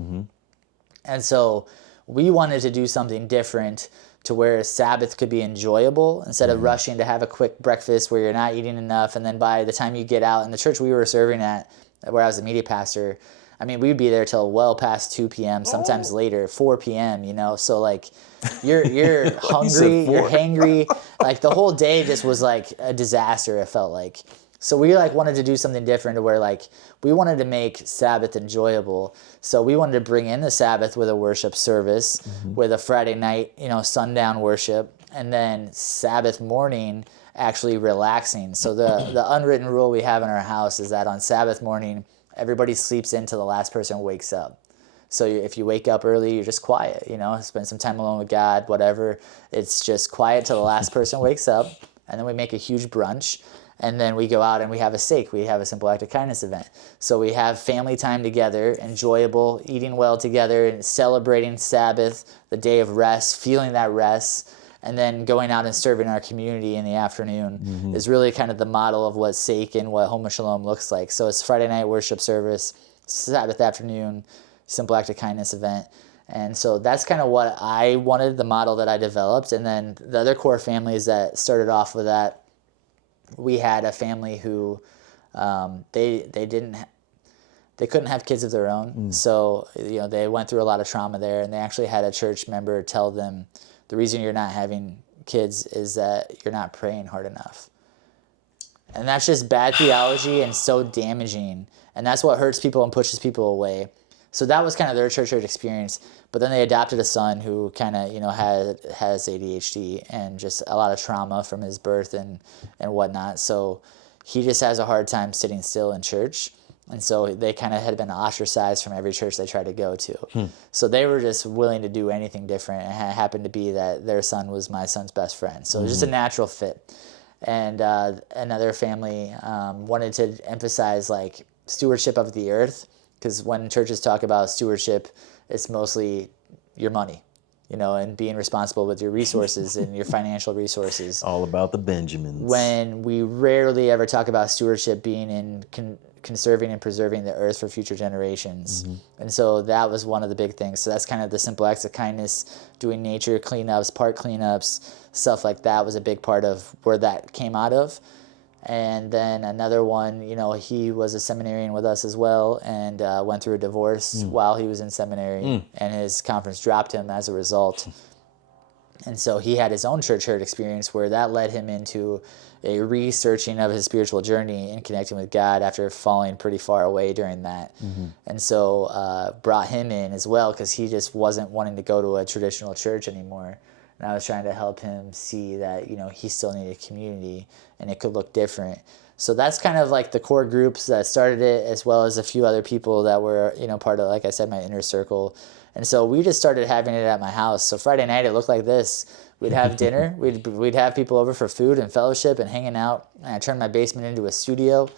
And so we wanted to do something different to where Sabbath could be enjoyable instead of rushing to have a quick breakfast where you're not eating enough, and then by the time you get out, in the church we were serving at, where I was the media pastor, I mean, we'd be there till well past 2 p.m., sometimes later, 4 p.m., you know? So, like, you're hungry, you're hangry. Like, the whole day just was, like, a disaster, it felt like. So we, like, wanted to do something different to where, like, we wanted to make Sabbath enjoyable. So we wanted to bring in the Sabbath with a worship service, with a Friday night, you know, sundown worship, and then Sabbath morning actually relaxing. So the unwritten rule we have in our house is that on Sabbath morning, everybody sleeps in till the last person wakes up. So if you wake up early, you're just quiet, you know, spend some time alone with God, whatever. It's just quiet till the last person wakes up. And then we make a huge brunch. And then we go out and we have a steak. We have a Simple Act of Kindness event. So we have family time together, enjoyable, eating well together, and celebrating Sabbath, the day of rest, feeling that rest. And then going out and serving our community in the afternoon is really kind of the model of what Sake and what Home of Shalom looks like. So it's Friday night worship service, Sabbath afternoon, Simple Act of Kindness event. And so that's kind of what I wanted, the model that I developed. And then the other core families that started off with that, we had a family who they couldn't have kids of their own. So, you know, they went through a lot of trauma there, and they actually had a church member tell them, the reason you're not having kids is that you're not praying hard enough. And that's just bad theology and so damaging. And that's what hurts people and pushes people away. So that was kind of their church experience. But then they adopted a son who kind of, you know, has ADHD and just a lot of trauma from his birth and whatnot. So he just has a hard time sitting still in church. And so they kind of had been ostracized from every church they tried to go to. So they were just willing to do anything different. And it happened to be that their son was my son's best friend. So it was just a natural fit. And another family wanted to emphasize like stewardship of the earth. Because when churches talk about stewardship, it's mostly your money, you know, and being responsible with your resources and your financial resources. All about the Benjamins. When we rarely ever talk about stewardship being in conserving and preserving the earth for future generations. And so that was one of the big things. So that's kind of the Simple Acts of Kindness, doing nature cleanups, park cleanups, stuff like that was a big part of where that came out of. And then another one, he was a seminarian with us as well, and went through a divorce while he was in seminary, and his conference dropped him as a result. And so he had his own church hurt experience where that led him into a researching of his spiritual journey and connecting with God after falling pretty far away during that. And so brought him in as well because he just wasn't wanting to go to a traditional church anymore. And I was trying to help him see that, he still needed community and it could look different. So that's kind of like the core groups that started it, as well as a few other people that were, part of, like I said, my inner circle. And so we just started having it at my house. So Friday night, it looked like this. We'd have dinner. We'd have people over for food and fellowship and hanging out. And I turned my basement into a studio.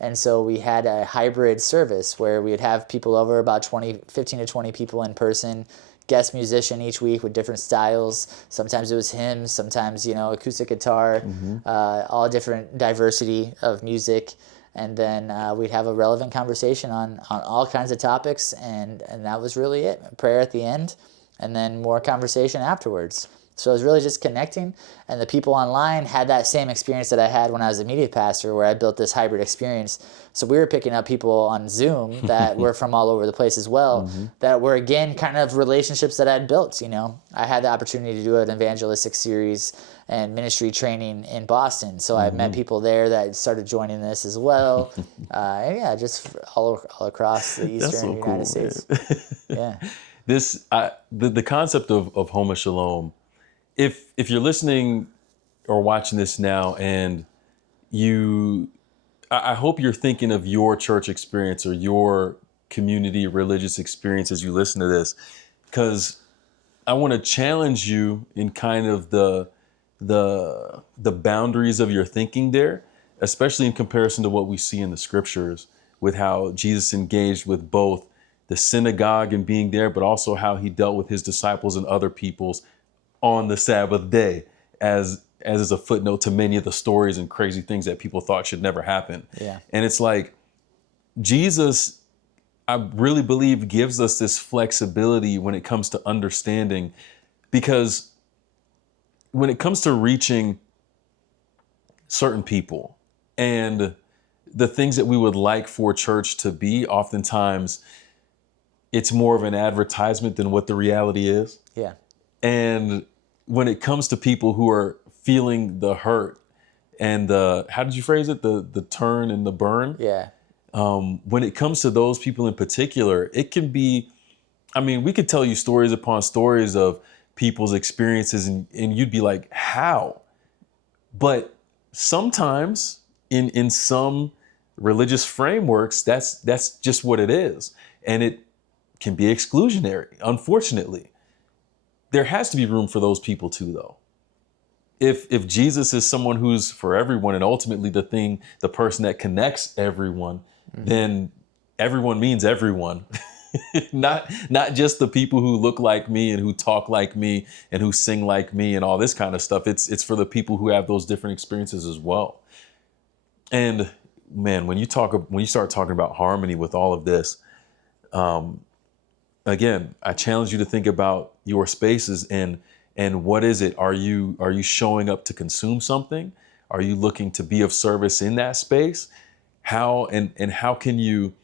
And so we had a hybrid service where we'd have people over, about 15 to 20 people in person, guest musician each week with different styles. Sometimes it was hymns, sometimes, acoustic guitar, all different diversity of music. And then we'd have a relevant conversation on all kinds of topics, and that was really it. Prayer at the end, and then more conversation afterwards. So it was really just connecting, and the people online had that same experience that I had when I was a media pastor, where I built this hybrid experience. So we were picking up people on Zoom that were from all over the place as well, that were, again, kind of relationships that I'd built. I had the opportunity to do an evangelistic series and ministry training in Boston. So I met people there that started joining this as well. And yeah, just all across the eastern United States. Yeah. The concept of Homa Shalom, if you're listening or watching this now and I hope you're thinking of your church experience or your community religious experience as you listen to this, because I want to challenge you in kind of the boundaries of your thinking there, especially in comparison to what we see in the scriptures with how Jesus engaged with both the synagogue and being there, but also how he dealt with his disciples and other peoples on the Sabbath day, as is a footnote to many of the stories and crazy things that people thought should never happen. Yeah. And it's like Jesus, I really believe, gives us this flexibility when it comes to understanding, because when it comes to reaching certain people and the things that we would like for church to be, oftentimes it's more of an advertisement than what the reality is. Yeah. And when it comes to people who are feeling the hurt and how did you phrase it? The turn and the burn. Yeah. When it comes to those people in particular, it can be, we could tell you stories upon stories of people's experiences and you'd be like, how? But sometimes in some religious frameworks, that's just what it is. And it can be exclusionary, unfortunately. There has to be room for those people too, though. If Jesus is someone who's for everyone and ultimately the person that connects everyone, then everyone means everyone. not just the people who look like me and who talk like me and who sing like me and all this kind of stuff. It's for the people who have those different experiences as well. And man, when you start talking about harmony with all of this, again, I challenge you to think about your spaces and what is it? Are you showing up to consume something? Are you looking to be of service in that space? How can you?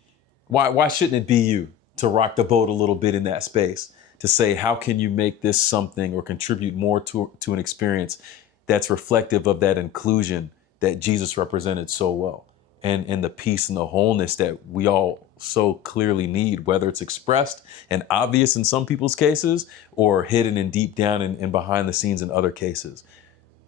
Why shouldn't it be you to rock the boat a little bit in that space? To say, how can you make this something or contribute more to an experience that's reflective of that inclusion that Jesus represented so well, and the peace and the wholeness that we all so clearly need, whether it's expressed and obvious in some people's cases or hidden and deep down and behind the scenes in other cases.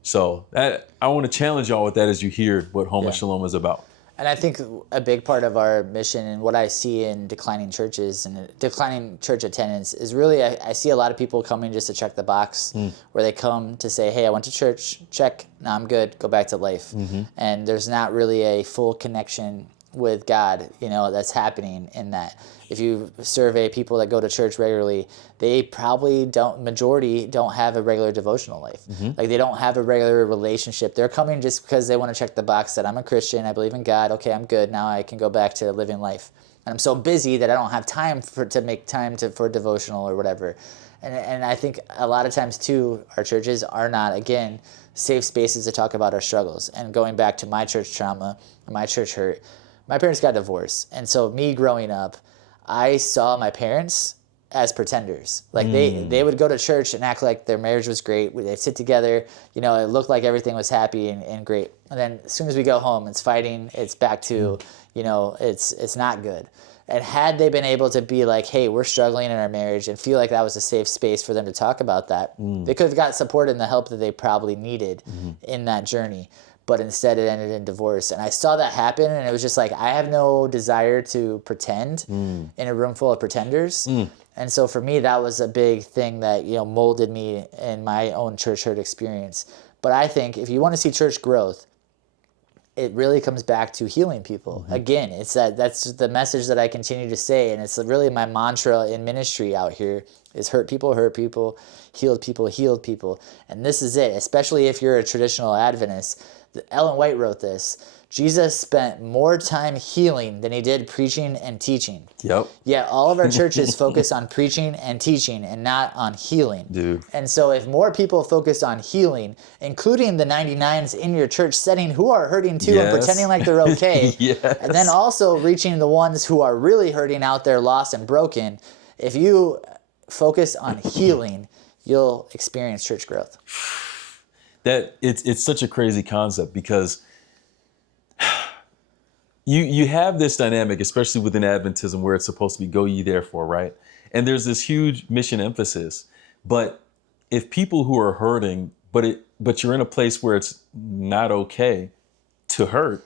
So I want to challenge y'all with that as you hear what Homa Shalom is about. And I think a big part of our mission and what I see in declining churches and declining church attendance is really I see a lot of people coming just to check the box, where they come to say, hey, I went to church, check, no, I'm good, go back to life. And there's not really a full connection with God, that's happening in that. If you survey people that go to church regularly, they probably majority don't have a regular devotional life. Like they don't have a regular relationship. They're coming just because they want to check the box that I'm a Christian, I believe in God, okay, I'm good, now I can go back to living life. And I'm so busy that I don't have time to make time for devotional or whatever. And I think a lot of times too, our churches are not, again, safe spaces to talk about our struggles. And going back to my church trauma, my church hurt, my parents got divorced. And so me growing up, I saw my parents as pretenders. Like they would go to church and act like their marriage was great. They'd sit together, you know, it looked like everything was happy and great. And then as soon as we go home, it's fighting, it's back to, you know, it's not good. And had they been able to be like, hey, we're struggling in our marriage, and feel like that was a safe space for them to talk about that, they could have got support and the help that they probably needed in that journey. But instead it ended in divorce. And I saw that happen, and it was just like, I have no desire to pretend in a room full of pretenders. And so for me, that was a big thing that, you know, molded me in my own church hurt experience. But I think if you want to see church growth, it really comes back to healing people. Again, it's that's the message that I continue to say, and it's really my mantra in ministry out here is hurt people, healed people, healed people. And this is it, especially if you're a traditional Adventist. Ellen White wrote this. Jesus spent more time healing than he did preaching and teaching. Yep. Yet all of our churches focus on preaching and teaching and not on healing. Dude. And so if more people focus on healing, including the 99s in your church setting who are hurting too and pretending like they're okay, and then also reaching the ones who are really hurting out there, lost and broken, if you focus on healing, you'll experience church growth. That it's such a crazy concept, because you have this dynamic, especially within Adventism, where it's supposed to be go ye therefore, right? And there's this huge mission emphasis. But if people who are hurting, but you're in a place where it's not okay to hurt,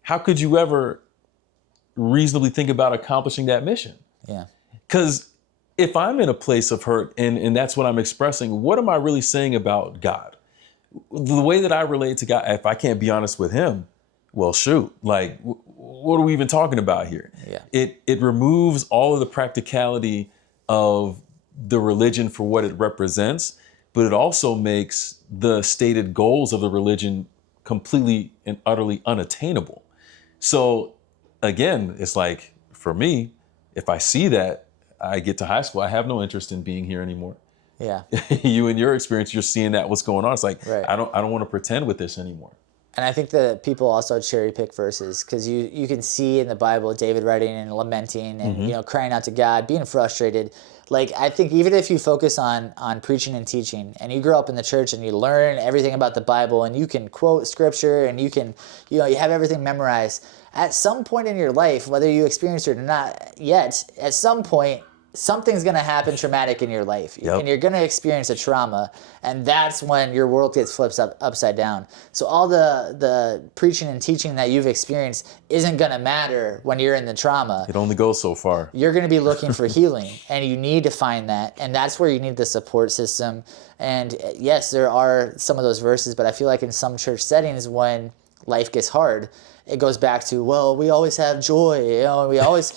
how could you ever reasonably think about accomplishing that mission? Yeah. Because if I'm in a place of hurt and that's what I'm expressing, what am I really saying about God? The way that I relate to God, if I can't be honest with him, well, shoot, like, what are we even talking about here? Yeah. It removes all of the practicality of the religion for what it represents, but it also makes the stated goals of the religion completely and utterly unattainable. So again, it's like, for me, if I see that, I get to high school, I have no interest in being here anymore. Yeah. You in your experience, you're seeing that what's going on. It's like, right. I don't want to pretend with this anymore. And I think that people also cherry pick verses, because you can see in the Bible David writing and lamenting and you know, crying out to God, being frustrated. Like, I think even if you focus on preaching and teaching, and you grow up in the church and you learn everything about the Bible, and you can quote scripture, and you can, you know, you have everything memorized, at some point in your life, whether you experience it or not yet, at some point something's going to happen traumatic in your life. Yep. And you're going to experience a trauma, and that's when your world gets flipped upside down. So all the preaching and teaching that you've experienced isn't going to matter when you're in the trauma. It only goes so far. You're going to be looking for healing, and you need to find that, and that's where you need the support system. And yes, there are some of those verses, but I feel like in some church settings, when life gets hard, it goes back to, well, we always have joy, you know, we always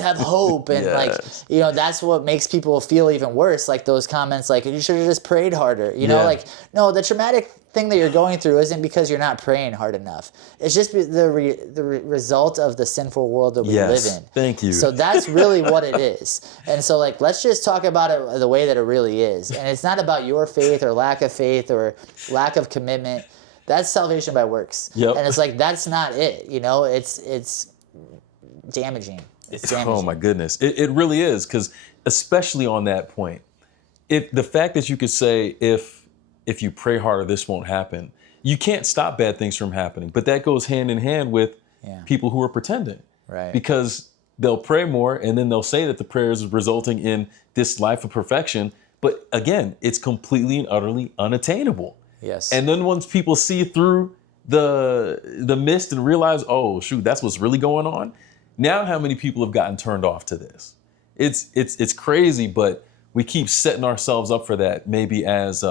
have hope, and Yes. like, you know, that's what makes people feel even worse. Like those comments, like, you should have just prayed harder, you know, like, no, the traumatic thing that you're going through isn't because you're not praying hard enough. It's just the result of the sinful world that we live in. Thank you. So that's really what it is. And so, like, let's just talk about it the way that it really is. And it's not about your faith or lack of commitment. That's salvation by works. Yep. And it's like, that's not it. You know, it's damaging. It's damaging. Oh my goodness. It really is, because especially on that point, if the fact that you could say, if you pray harder, this won't happen. You can't stop bad things from happening, but that goes hand in hand with people who are pretending. Right. Because they'll pray more, and then they'll say that the prayer is resulting in this life of perfection. But again, it's completely and utterly unattainable. Yes. And then once people see through the mist and realize, oh shoot, that's what's really going on. Now, how many people have gotten turned off to this? It's crazy, but we keep setting ourselves up for that. Maybe as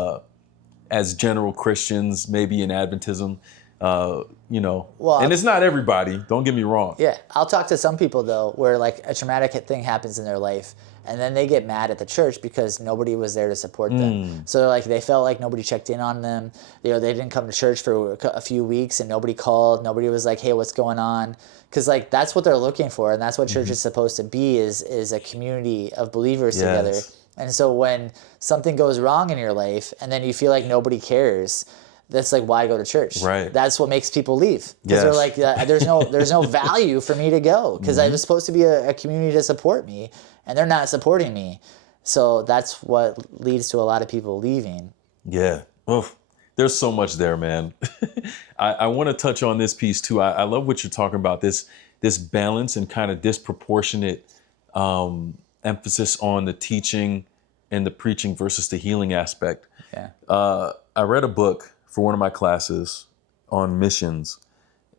general Christians, maybe in Adventism, you know. Well, and it's not everybody. Don't get me wrong. Yeah, I'll talk to some people though, where like a traumatic thing happens in their life, And then they get mad at the church because nobody was there to support them. So like they felt like nobody checked in on them. They didn't come to church for a few weeks and nobody called. Nobody was like, hey, what's going on? Because like that's what they're looking for, and that's what church is supposed to be, is a community of believers together. And so when something goes wrong in your life and then you feel like nobody cares, that's like, why go to church? Right. That's what makes people leave. Because they're like, there's no value for me to go, because I was supposed to be a community to support me, and they're not supporting me. So that's what leads to a lot of people leaving. Yeah. Oof. There's so much there, man. I want to touch on this piece too. I love what you're talking about, this balance and kind of disproportionate emphasis on the teaching and the preaching versus the healing aspect. Yeah. I read a book for one of my classes on missions,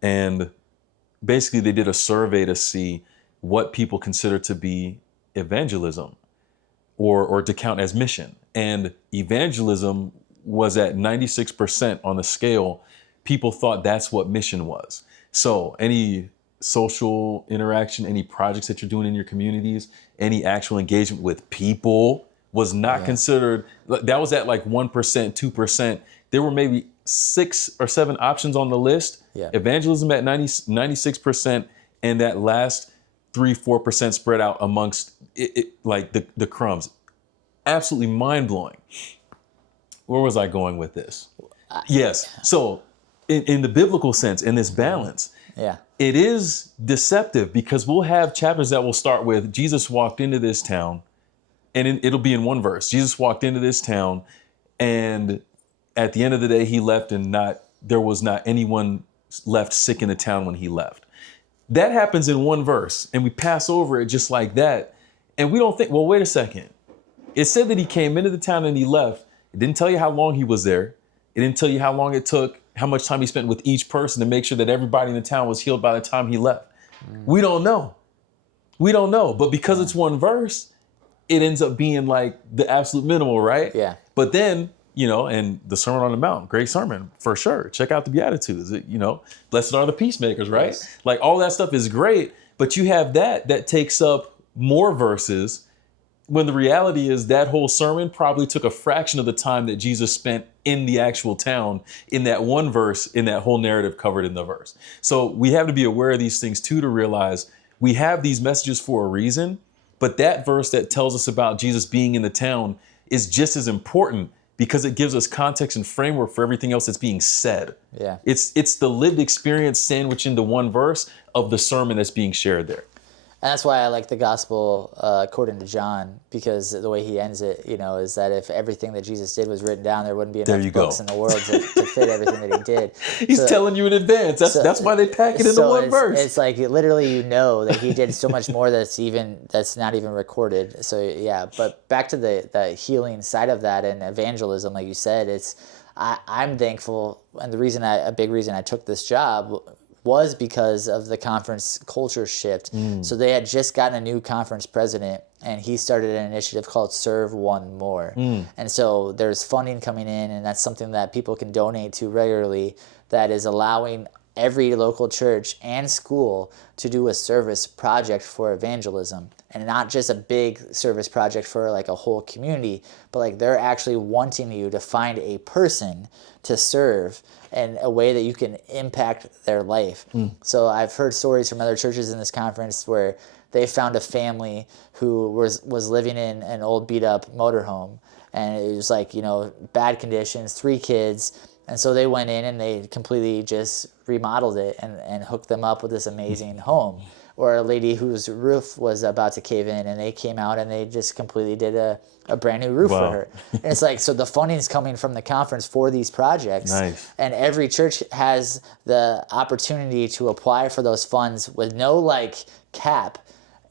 and basically they did a survey to see what people consider to be evangelism or to count as mission. And evangelism was at 96% on the scale. People thought that's what mission was. So any social interaction, any projects that you're doing in your communities, any actual engagement with people was not considered. That was at like 1%, 2%. There were maybe 6 or 7 options on the list. Yeah. Evangelism at 96%, and that last 3-4% spread out amongst like the crumbs. Absolutely mind-blowing. Where was I going with this? Yes. So in the biblical sense, in this balance, it is deceptive, because we'll have chapters that will start with Jesus walked into this town, and it'll be in one verse. Jesus walked into this town, and at the end of the day, he left, and there was not anyone left sick in the town when he left. That happens in one verse, and we pass over it just like that. And we don't think, well, wait a second. It said that he came into the town and he left. It didn't tell you how long he was there. It didn't tell you how long it took, how much time he spent with each person to make sure that everybody in the town was healed by the time he left. We don't know. We don't know. But because it's one verse, it ends up being like the absolute minimal, right? Yeah. But then, and the Sermon on the Mount, great sermon for sure. Check out the Beatitudes, blessed are the peacemakers, right? Yes. Like all that stuff is great, but you have that takes up more verses, when the reality is that whole sermon probably took a fraction of the time that Jesus spent in the actual town, in that one verse, in that whole narrative covered in the verse. So we have to be aware of these things too, to realize we have these messages for a reason, but that verse that tells us about Jesus being in the town is just as important, because it gives us context and framework for everything else that's being said. Yeah. It's the lived experience sandwiched into one verse of the sermon that's being shared there. And that's why I like the gospel according to John, because the way he ends it, is that if everything that Jesus did was written down, there wouldn't be enough books in the world to fit everything that he did. He's telling you in advance. That's why they pack it into one verse. It's like literally, that he did so much more that's not even recorded. So yeah, but back to the healing side of that and evangelism, like you said, I'm thankful, and a big reason I took this job was because of the conference culture shift. So they had just gotten a new conference president, and he started an initiative called Serve One More. And so there's funding coming in, and that's something that people can donate to regularly, that is allowing every local church and school to do a service project for evangelism. And not just a big service project for like a whole community, but like they're actually wanting you to find a person to serve in a way that you can impact their life. So I've heard stories from other churches in this conference where they found a family who was living in an old beat up motorhome, and it was like, bad conditions, 3 kids. And so they went in and they completely just remodeled it and hooked them up with this amazing home. Or a lady whose roof was about to cave in, and they came out and they just completely did a brand new roof for her. And it's like, so the funding's coming from the conference for these projects. Nice. And every church has the opportunity to apply for those funds with no cap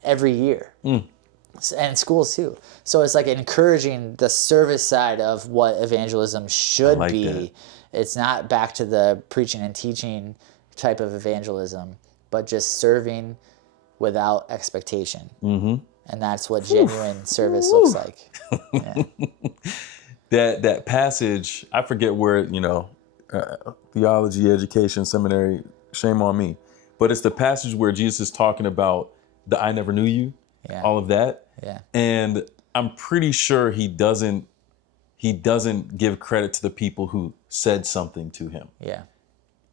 every year. And schools too. So it's like encouraging the service side of what evangelism should be. That. It's not back to the preaching and teaching type of evangelism, but just serving without expectation. And that's what genuine service looks like. Yeah. That passage, I forget where, theology, education, seminary, shame on me. But it's the passage where Jesus is talking about the I never knew you, all of that. Yeah. And I'm pretty sure he doesn't give credit to the people who said something to him. Yeah.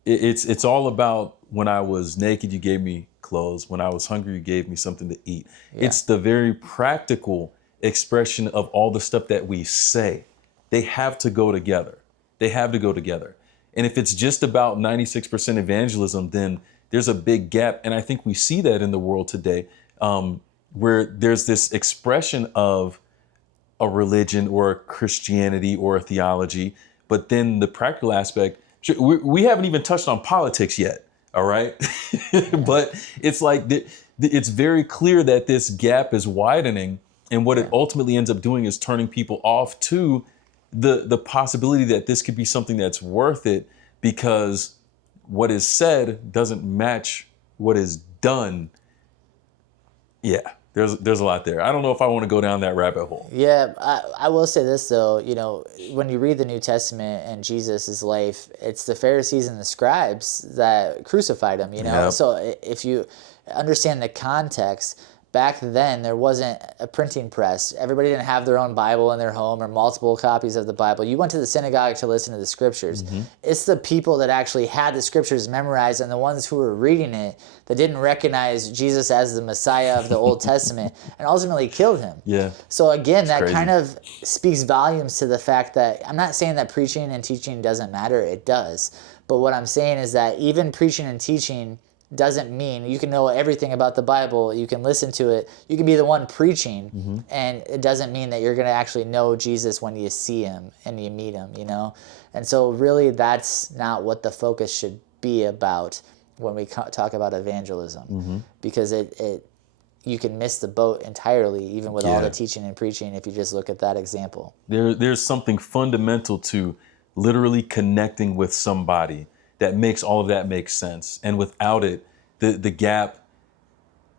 It's all about, when I was naked, you gave me clothes. When I was hungry, you gave me something to eat. Yeah. It's the very practical expression of all the stuff that we say. They have to go together. They have to go together. And if it's just about 96% evangelism, then there's a big gap. And I think we see that in the world today, where there's this expression of a religion or a Christianity or a theology, but then the practical aspect, we haven't even touched on politics yet, all right? But it's like, it's very clear that this gap is widening, and what it ultimately ends up doing is turning people off to the possibility that this could be something that's worth it, because what is said doesn't match what is done. Yeah. There's a lot there. I don't know if I want to go down that rabbit hole. Yeah, I will say this though, when you read the New Testament and Jesus' life, it's the Pharisees and the scribes that crucified him, Yep. So if you understand the context, back then there wasn't a printing press. Everybody didn't have their own Bible in their home or multiple copies of the Bible. You went to the synagogue to listen to the scriptures. Mm-hmm. It's the people that actually had the scriptures memorized and the ones who were reading it that didn't recognize Jesus as the Messiah of the Old Testament and ultimately killed him. Yeah. So again, that crazy. kind of speaks volumes to the fact that I'm not saying that preaching and teaching doesn't matter. It does. But what I'm saying is that even preaching and teaching doesn't mean you can know everything about the Bible, you can listen to it, you can be the one preaching, and it doesn't mean that you're going to actually know Jesus when you see him and you meet him, And so really that's not what the focus should be about when we talk about evangelism, because you can miss the boat entirely, even with all the teaching and preaching, if you just look at that example. There's something fundamental to literally connecting with somebody that makes all of that make sense. And without it, the gap,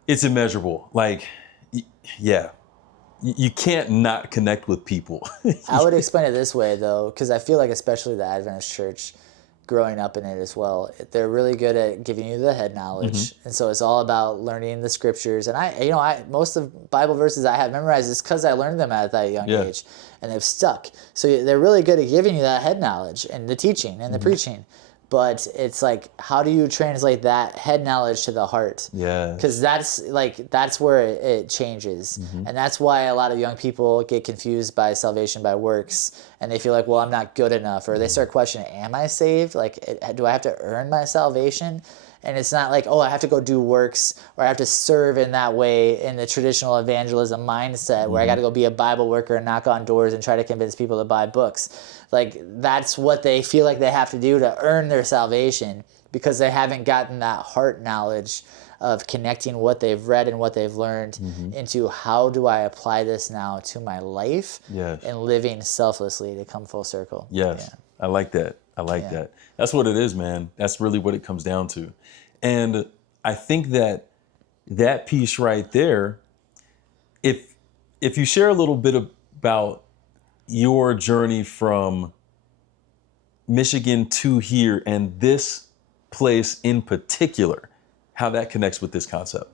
it's immeasurable. Like, yeah, you can't not connect with people. I would explain it this way, though, because I feel like especially the Adventist church, growing up in it as well, they're really good at giving you the head knowledge. And so it's all about learning the scriptures. And I most of the Bible verses I have memorized is because I learned them at that young age, and they've stuck. So they're really good at giving you that head knowledge and the teaching and the preaching. But it's like, how do you translate that head knowledge to the heart? Yeah. Because that's where it changes. And that's why a lot of young people get confused by salvation by works, and they feel like, well, I'm not good enough, or they start questioning, am I saved? Like, do I have to earn my salvation? And it's not like, oh, I have to go do works, or I have to serve in that way in the traditional evangelism mindset where I got to go be a Bible worker and knock on doors and try to convince people to buy books. Like, that's what they feel like they have to do to earn their salvation, because they haven't gotten that heart knowledge of connecting what they've read and what they've learned into how do I apply this now to my life and living selflessly to come full circle. Yes. Yeah. I like that. I like that. That's what it is, man. That's really what it comes down to. And I think that piece right there, if you share a little bit about your journey from Michigan to here and this place in particular, how that connects with this concept.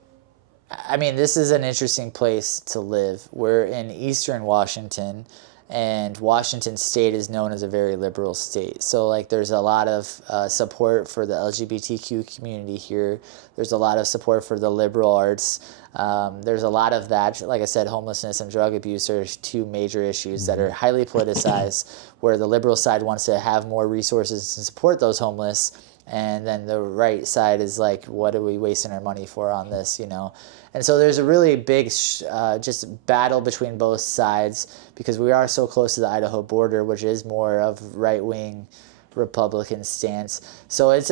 I mean, this is an interesting place to live. We're in Eastern Washington, and Washington State is known as a very liberal state. So, like, there's a lot of support for the LGBTQ community here. There's a lot of support for the liberal arts. There's a lot of that. Like I said, homelessness and drug abuse are two major issues that are highly politicized, where the liberal side wants to have more resources to support those homeless, and then the right side is like, what are we wasting our money for on this, And so there's a really big just battle between both sides, because we are so close to the Idaho border, which is more of right-wing Republican stance. So it's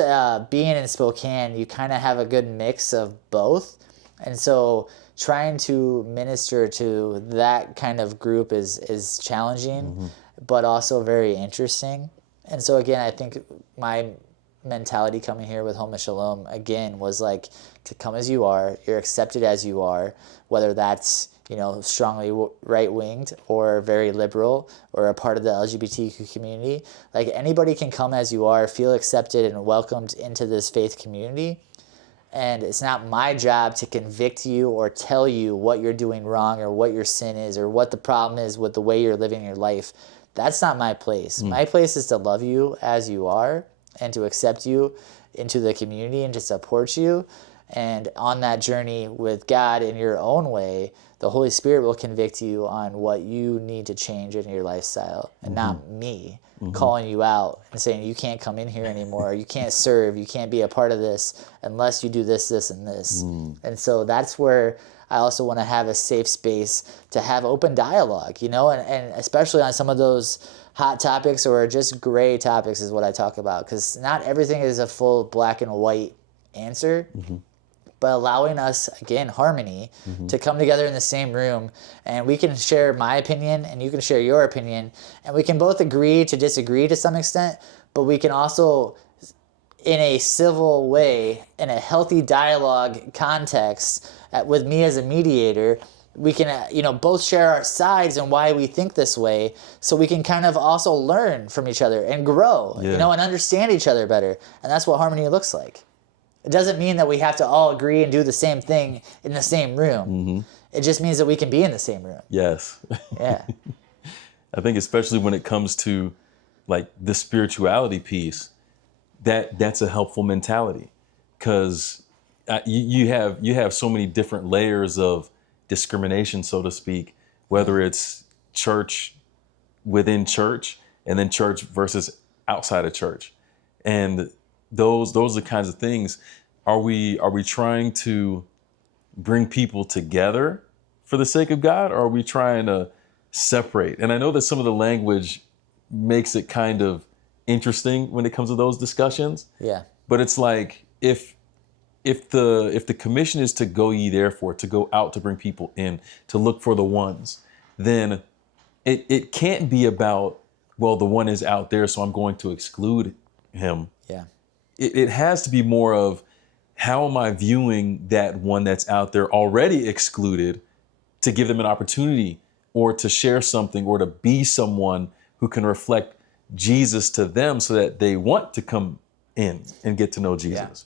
being in Spokane, you kind of have a good mix of both. And so trying to minister to that kind of group is challenging, but also very interesting. And so again, I think my mentality coming here with Home of Shalom again was like, to come as you are, you're accepted as you are, whether that's strongly right-winged or very liberal or a part of the LGBTQ community. Like, anybody can come as you are, feel accepted and welcomed into this faith community. And it's not my job to convict you or tell you what you're doing wrong or what your sin is or what the problem is with the way you're living your life. That's not my place. My place is to love you as you are and to accept you into the community and to support you. And on that journey with God in your own way, the Holy Spirit will convict you on what you need to change in your lifestyle, and not me calling you out and saying you can't come in here anymore, you can't serve, you can't be a part of this unless you do this, this, and this. And so that's where I also want to have a safe space to have open dialogue, you know, and especially on some of those hot topics or just gray topics is what I talk about, because not everything is a full black and white answer. But allowing us, again, harmony, to come together in the same room, and we can share my opinion and you can share your opinion, and we can both agree to disagree to some extent, but we can also, in a civil way, in a healthy dialogue context, with me as a mediator, we can, both share our sides and why we think this way, so we can kind of also learn from each other and grow, and understand each other better. And that's what harmony looks like. It doesn't mean that we have to all agree and do the same thing in the same room. It just means that we can be in the same room. Yes. Yeah. I think especially when it comes to like the spirituality piece, that's a helpful mentality, because you have so many different layers of discrimination, so to speak, whether it's church within church and then church versus outside of church. And those are the kinds of things. Are we trying to bring people together for the sake of God, or are we trying to separate? And I know that some of the language makes it kind of interesting when it comes to those discussions. Yeah. But it's like if the commission is to go ye therefore, to go out to bring people in, to look for the ones, then it can't be about, well, the one is out there, so I'm going to exclude him. Yeah. It has to be more of, how am I viewing that one that's out there already excluded, to give them an opportunity or to share something or to be someone who can reflect Jesus to them so that they want to come in and get to know Jesus.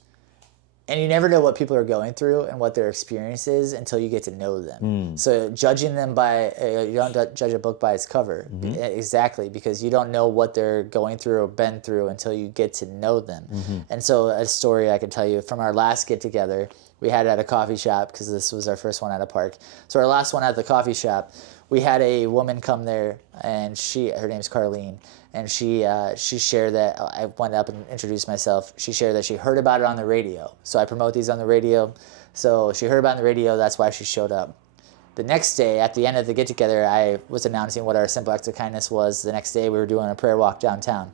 And you never know what people are going through and what their experience is until you get to know them. So judging them by, you don't judge a book by its cover. Exactly, because you don't know what they're going through or been through until you get to know them. And so a story I could tell you from our last get together, we had it at a coffee shop, because this was our first one at a park. So our last one at the coffee shop, we had a woman come there, and her name's Carlene, and she shared that, I went up and introduced myself. She shared that she heard about it on the radio. So I promote these on the radio. So she heard about it on the radio, that's why she showed up. The next day, at the end of the get-together, I was announcing what our Simple Acts of Kindness was. The next day, we were doing a prayer walk downtown.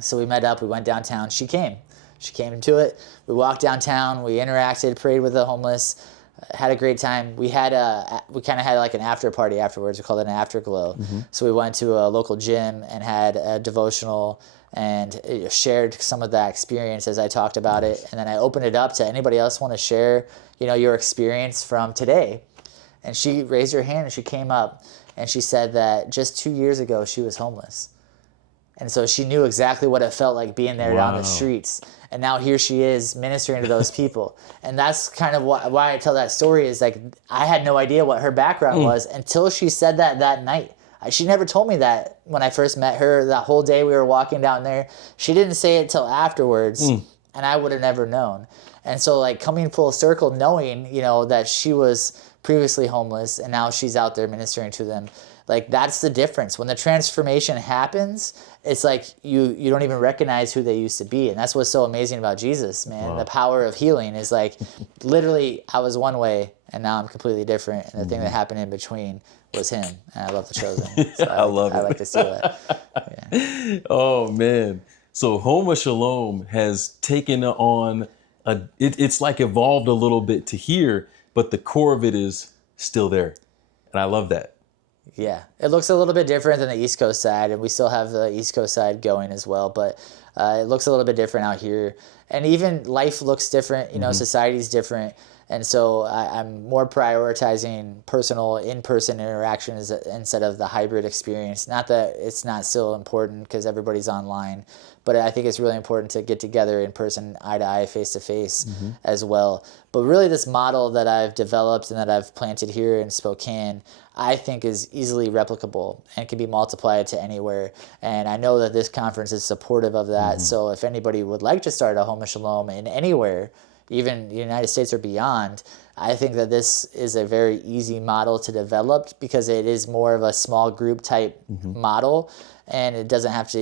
So we met up, we went downtown, she came. She came to it, we walked downtown, we interacted, prayed with the homeless, had a great time. We kind of had like an after party afterwards. We called it an afterglow. So we went to a local gym and had a devotional and shared some of that experience as I talked about it. And then I opened it up to anybody else want to share, your experience from today. And she raised her hand and she came up and she said that just 2 years ago she was homeless. And so she knew exactly what it felt like being there down the streets. And now here she is ministering to those people. And that's kind of why I tell that story, is like, I had no idea what her background was until she said that night. She never told me that when I first met her. That whole day we were walking down there, she didn't say it till afterwards, and I would have never known. And so like coming full circle, knowing, that she was previously homeless and now she's out there ministering to them. Like, that's the difference. When the transformation happens, it's like you don't even recognize who they used to be. And that's what's so amazing about Jesus, man. Wow. The power of healing is like, literally, I was one way and now I'm completely different. And the thing that happened in between was him. And I love The Chosen. So I love it. I like to see that. Yeah. Oh, man. So Homa Shalom has taken on, it's like evolved a little bit to here, but the core of it is still there. And I love that. Yeah, it looks a little bit different than the East Coast side, and we still have the East Coast side going as well, but it looks a little bit different out here. And even life looks different, society's different. And so I'm more prioritizing personal in-person interactions instead of the hybrid experience. Not that it's not still important because everybody's online, but I think it's really important to get together in person, eye to eye, face to face as well. But really this model that I've developed and that I've planted here in Spokane, I think is easily replicable and can be multiplied to anywhere. And I know that this conference is supportive of that. So if anybody would like to start a Home of Shalom in anywhere, even the United States or beyond, I think that this is a very easy model to develop because it is more of a small group type model, and it doesn't have to,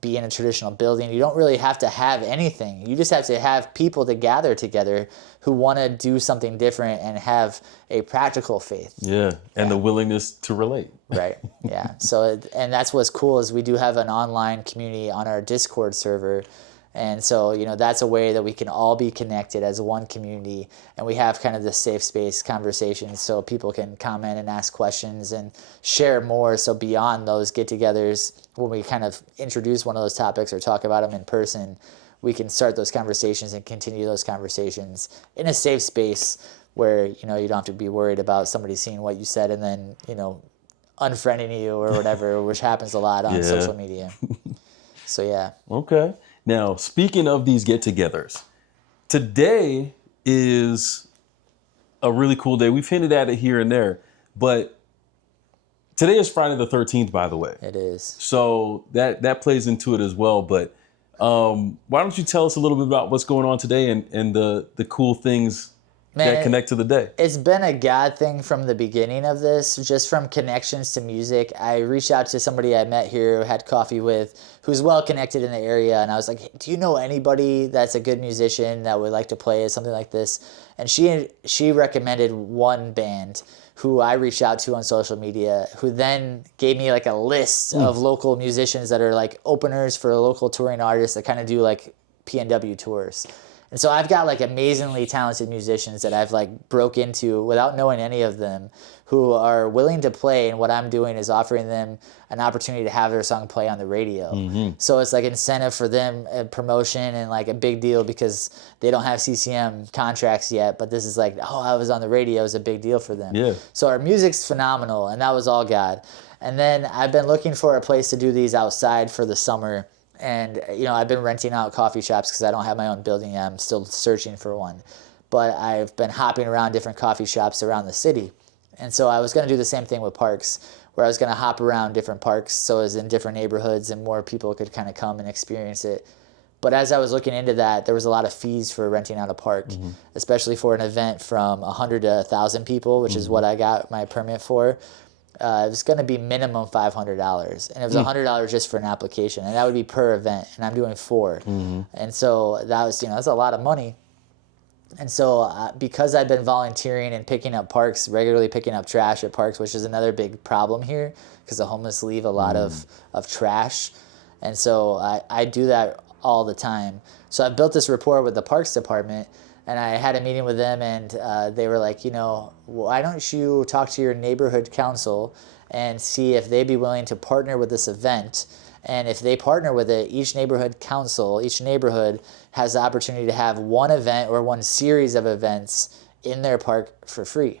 be in a traditional building. You don't really have to have anything. You just have to have people to gather together who want to do something different and have a practical faith. Yeah, and the willingness to relate. Right. Yeah. So, and that's what's cool is we do have an online community on our Discord server. And so, that's a way that we can all be connected as one community, and we have kind of this safe space conversations so people can comment and ask questions and share more. So beyond those get-togethers, when we kind of introduce one of those topics or talk about them in person, we can start those conversations and continue those conversations in a safe space where, you don't have to be worried about somebody seeing what you said and then, unfriending you or whatever, which happens a lot on social media. So, yeah. Okay. Now, speaking of these get-togethers, today is a really cool day. We've hinted at it here and there, but today is Friday the 13th, by the way. It is. So that plays into it as well. But why don't you tell us a little bit about what's going on today and the cool things that connect to the day? It's been a God thing from the beginning of this, just from connections to music. I reached out to somebody I met here, had coffee with, who's well connected in the area, and I was like, do you know anybody that's a good musician that would like to play something like this? And she recommended one band who I reached out to on social media, who then gave me like a list of local musicians that are like openers for local touring artists that kind of do like PNW tours. And so I've got like amazingly talented musicians that I've like broke into without knowing any of them, who are willing to play, and what I'm doing is offering them an opportunity to have their song play on the radio. So it's like incentive for them, promotion, and like a big deal because they don't have CCM contracts yet, but this is like, I was on the radio is a big deal for them. Yeah. So our music's phenomenal, and that was all God. And then I've been looking for a place to do these outside for the summer. And, I've been renting out coffee shops because I don't have my own building yet. I'm still searching for one. But I've been hopping around different coffee shops around the city. And so I was going to do the same thing with parks, where I was going to hop around different parks so as in different neighborhoods and more people could kind of come and experience it. But as I was looking into that, there was a lot of fees for renting out a park, especially for an event from 100 to 1,000 people, which is what I got my permit for. It was going to be minimum $500, and it was $100 just for an application, and that would be per event, and I'm doing 4. And so that was, that's a lot of money. And so because I've been volunteering and picking up parks, regularly picking up trash at parks, which is another big problem here because the homeless leave a lot of trash. And so I do that all the time. So I built this rapport with the Parks Department, and I had a meeting with them, and they were like, why don't you talk to your neighborhood council and see if they'd be willing to partner with this event. And if they partner with it, each neighborhood council, each neighborhood has the opportunity to have one event or one series of events in their park for free.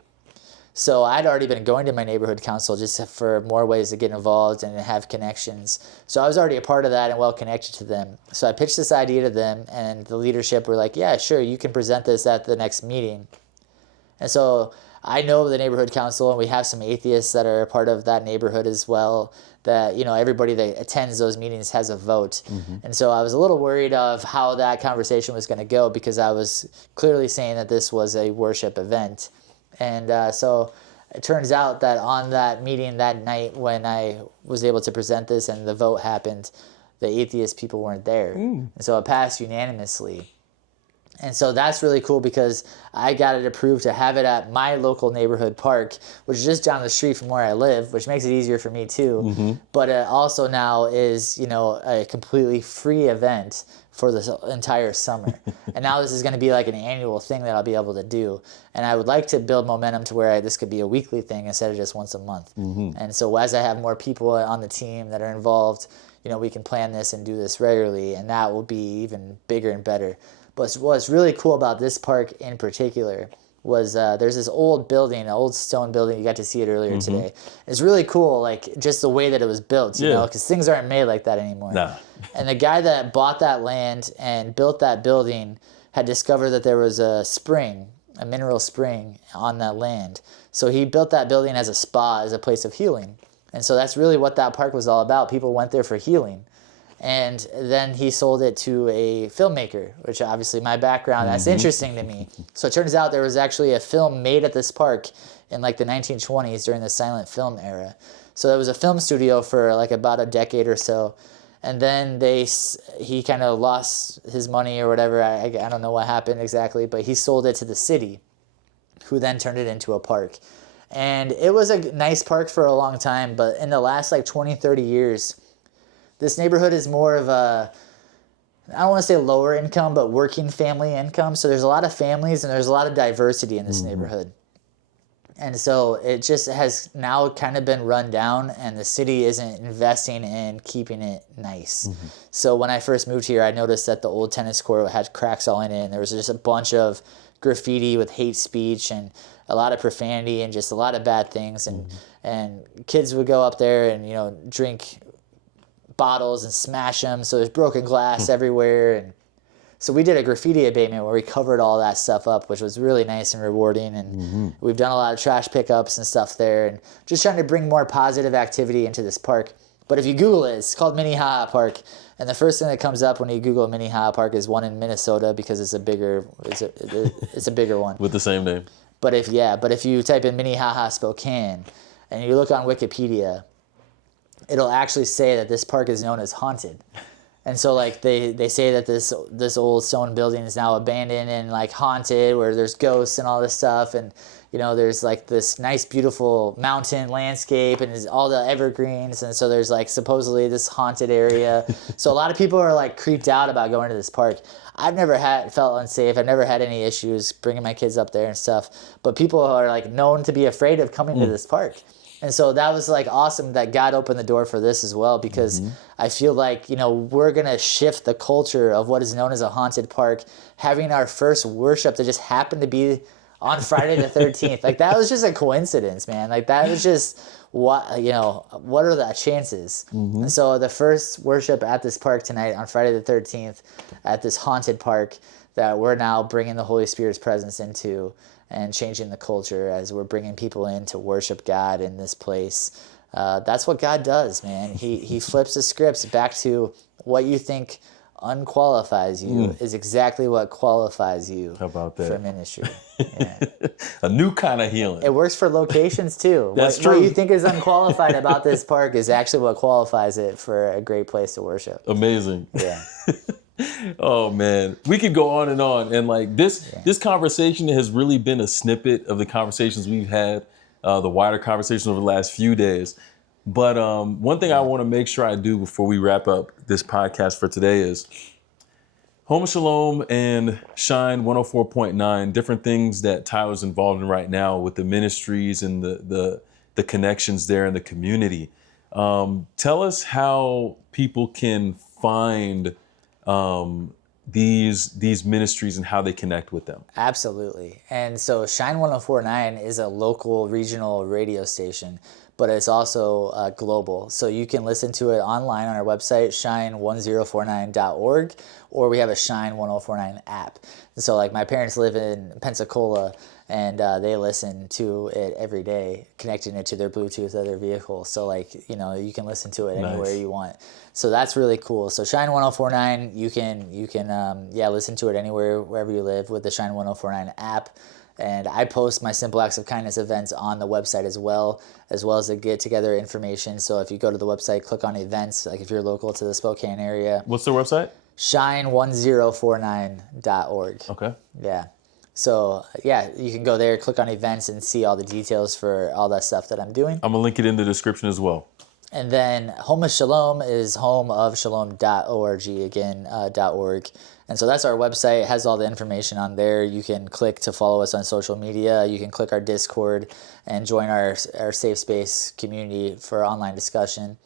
So I'd already been going to my neighborhood council just for more ways to get involved and have connections. So I was already a part of that and well connected to them. So I pitched this idea to them, and the leadership were like, yeah, sure, you can present this at the next meeting. And so I know the neighborhood council, and we have some atheists that are a part of that neighborhood as well, that, everybody that attends those meetings has a vote. And so I was a little worried of how that conversation was going to go because I was clearly saying that this was a worship event. And so it turns out that on that meeting that night when I was able to present this and the vote happened, the atheist people weren't there. And so it passed unanimously. And so that's really cool because I got it approved to have it at my local neighborhood park, which is just down the street from where I live, which makes it easier for me too. But it also now is, a completely free event for the entire summer. And now this is going to be like an annual thing that I'll be able to do. And I would like to build momentum to where this could be a weekly thing instead of just once a month. And so as I have more people on the team that are involved, we can plan this and do this regularly, and that will be even bigger and better. But what's really cool about this park in particular was there's this old building, an old stone building. You got to see it earlier today. It's really cool, like just the way that it was built, you know, because things aren't made like that anymore. Nah. And the guy that bought that land and built that building had discovered that there was a spring, a mineral spring on that land. So he built that building as a spa, as a place of healing. And so that's really what that park was all about. People went there for healing. And then he sold it to a filmmaker, which obviously my background, that's interesting to me. So it turns out there was actually a film made at this park in like the 1920s during the silent film era. So there was a film studio for like about a decade or so. And then he kind of lost his money or whatever. I don't know what happened exactly, but he sold it to the city, who then turned it into a park. And it was a nice park for a long time, but in the last like 20, 30 years, this neighborhood is more of a, I don't want to say lower income, but working family income. So there's a lot of families and there's a lot of diversity in this neighborhood. And so it just has now kind of been run down, and the city isn't investing in keeping it nice. So when I first moved here, I noticed that the old tennis court had cracks all in it, and there was just a bunch of graffiti with hate speech and a lot of profanity and just a lot of bad things. And kids would go up there and, you know, drink bottles and smash them. So there's broken glass everywhere. And so we did a graffiti abatement where we covered all that stuff up, which was really nice and rewarding. And we've done a lot of trash pickups and stuff there, and just trying to bring more positive activity into this park. But if you Google it, it's called Minnehaha Park. And the first thing that comes up when you Google Minnehaha Park is one in Minnesota, because it's a bigger one. With the same name. But if you type in Minnehaha Spokane and you look on Wikipedia, it'll actually say that this park is known as haunted. And so like they say that this old stone building is now abandoned and like haunted, where there's ghosts and all this stuff. And you know, there's like this nice beautiful mountain landscape and there's all the evergreens, and so there's like supposedly this haunted area. So a lot of people are like creeped out about going to this park. I've never felt unsafe. I've never had any issues bringing my kids up there and stuff. But people are like known to be afraid of coming to this park. And so that was like awesome that God opened the door for this as well, because I feel like, you know, we're going to shift the culture of what is known as a haunted park, having our first worship that just happened to be on Friday the 13th. Like that was just a coincidence, man. Like that was just what are the chances? And so the first worship at this park tonight on Friday the 13th at this haunted park that we're now bringing the Holy Spirit's presence into and changing the culture as we're bringing people in to worship God in this place. That's what God does, man. He flips the scripts back to what you think unqualifies you is exactly what qualifies you. How about that? For ministry. Yeah. A new kind of healing. It works for locations too. That's true. What you think is unqualified about this park is actually what qualifies it for a great place to worship. Amazing. Yeah. Oh man, we could go on, and like this conversation has really been a snippet of the conversations we've had, the wider conversations over the last few days. But one thing I want to make sure I do before we wrap up this podcast for today is Home Shalom and Shine 104.9, different things that Tyler's involved in right now with the ministries and the connections there in the community. Tell us how people can find these ministries and how they connect with them. Absolutely. And so Shine 104.9 is a local regional radio station, but it's also global. So you can listen to it online on our website, shine1049.org, or we have a Shine 1049 app. So like my parents live in Pensacola, and they listen to it every day, connecting it to their Bluetooth of their vehicle. So like, you know, you can listen to it anywhere you want. So that's really cool. So Shine 104.9, you can listen to it anywhere, wherever you live, with the Shine 104.9 app. And I post my Simple Acts of Kindness events on the website as well as the get together information. So if you go to the website, click on events, like if you're local to the Spokane area. What's their website? Shine1049.org. Okay. Yeah. So you can go there, click on events, and see all the details for all that stuff that I'm doing. I'm gonna link it in the description as well. And then Home of Shalom is homeofshalom.org, again, .org. And so that's our website. It has all the information on there. You can click to follow us on social media. You can click our Discord and join our safe space community for online discussion.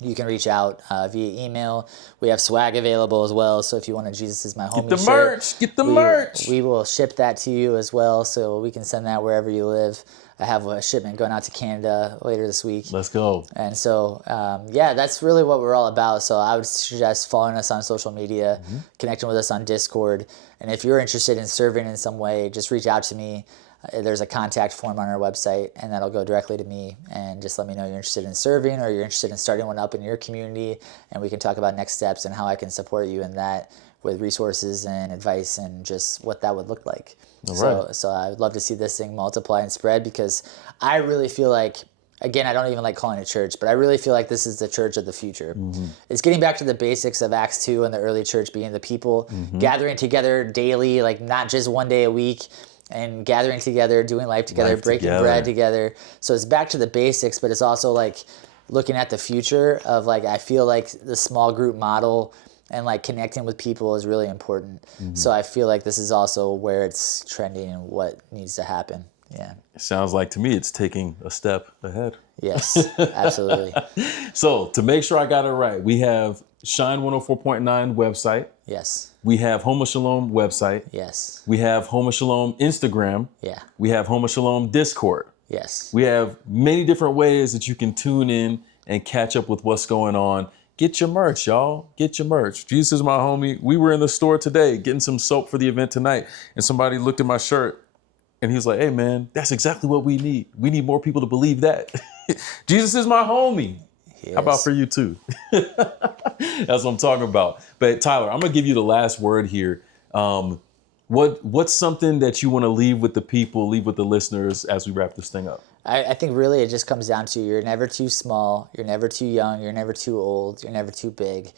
you can reach out via email. We have swag available as well. So if you want a Jesus is my homie Get the shirt, merch. Get the merch. We will ship that to you as well. So we can send that wherever you live. I have a shipment going out to Canada later this week. Let's go. And so, that's really what we're all about. So I would suggest following us on social media, connecting with us on Discord. And if you're interested in serving in some way, just reach out to me. There's a contact form on our website, and that'll go directly to me. And just let me know you're interested in serving or you're interested in starting one up in your community. And we can talk about next steps and how I can support you in that with resources and advice and just what that would look like. So I would love to see this thing multiply and spread, because I really feel like, again, I don't even like calling it church, but I really feel like this is the church of the future. It's getting back to the basics of Acts 2 and the early church being the people gathering together daily, like not just one day a week, and gathering together, doing life together, breaking bread together. So it's back to the basics, but it's also like looking at the future of, like, I feel like the small group model and like connecting with people is really important. So I feel like this is also where it's trending and what needs to happen. Yeah. It sounds like to me it's taking a step ahead. Yes, absolutely. So to make sure I got it right, we have Shine 104.9 website. Yes. We have Homa Shalom website. Yes. We have Homa Shalom Instagram. Yeah. We have Homa Shalom Discord. Yes. We have many different ways that you can tune in and catch up with what's going on. Get your merch, y'all. Get your merch. Jesus is my homie. We were in the store today getting some soap for the event tonight, and somebody looked at my shirt and he was like, hey man, that's exactly what we need. We need more people to believe that. Jesus is my homie. How about for you too? That's what I'm talking about. But Tyler, I'm gonna give you the last word here. What's something that you want to leave with the people, leave with the listeners as we wrap this thing up? I think really it just comes down to, you're never too small, you're never too young, you're never too old, you're never too big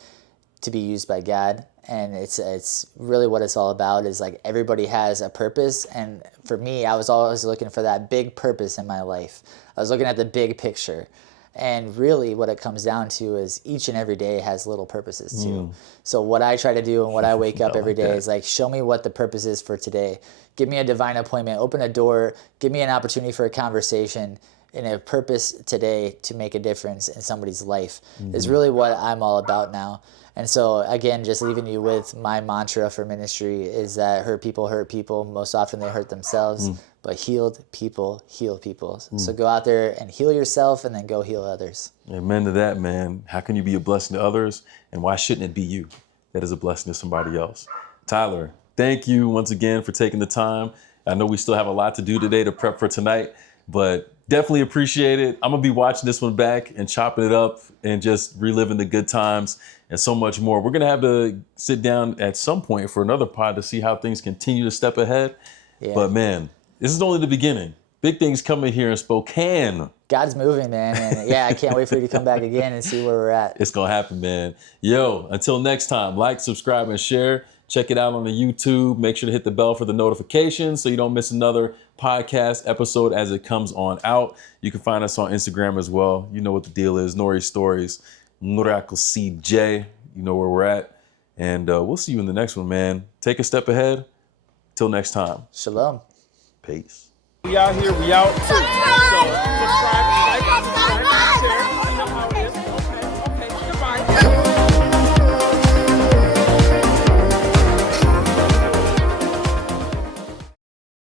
to be used by God. And it's really what it's all about, is like everybody has a purpose. And for me, I was always looking for that big purpose in my life. I was looking at the big picture. And really what it comes down to is each and every day has little purposes too. So what I try to do and what I wake up every day is like, show me what the purpose is for today. Give me a divine appointment, open a door, give me an opportunity for a conversation and a purpose today to make a difference in somebody's life is really what I'm all about now. And so again, just leaving you with my mantra for ministry is that hurt people hurt people. Most often they hurt themselves, but healed people heal people. So go out there and heal yourself and then go heal others. Amen to that, man. How can you be a blessing to others? And why shouldn't it be you that is a blessing to somebody else? Tyler, thank you once again for taking the time. I know we still have a lot to do today to prep for tonight, but definitely appreciate it. I'm going to be watching this one back and chopping it up and just reliving the good times and so much more. We're going to have to sit down at some point for another pod to see how things continue to step ahead. Yeah. But man, this is only the beginning. Big things coming here in Spokane. God's moving, man. And yeah, I can't wait for you to come back again and see where we're at. It's going to happen, man. Yo, until next time, like, subscribe, and share. Check it out on the YouTube. Make sure to hit the bell for the notifications so you don't miss another podcast episode as it comes on out. You can find us on Instagram as well. You know what the deal is. Ngorii Stories, Ngoriiakl CJ. You know where we're at. And we'll see you in the next one, man. Take a step ahead. Till next time. Shalom. Peace. We out here. We out. So subscribe, like,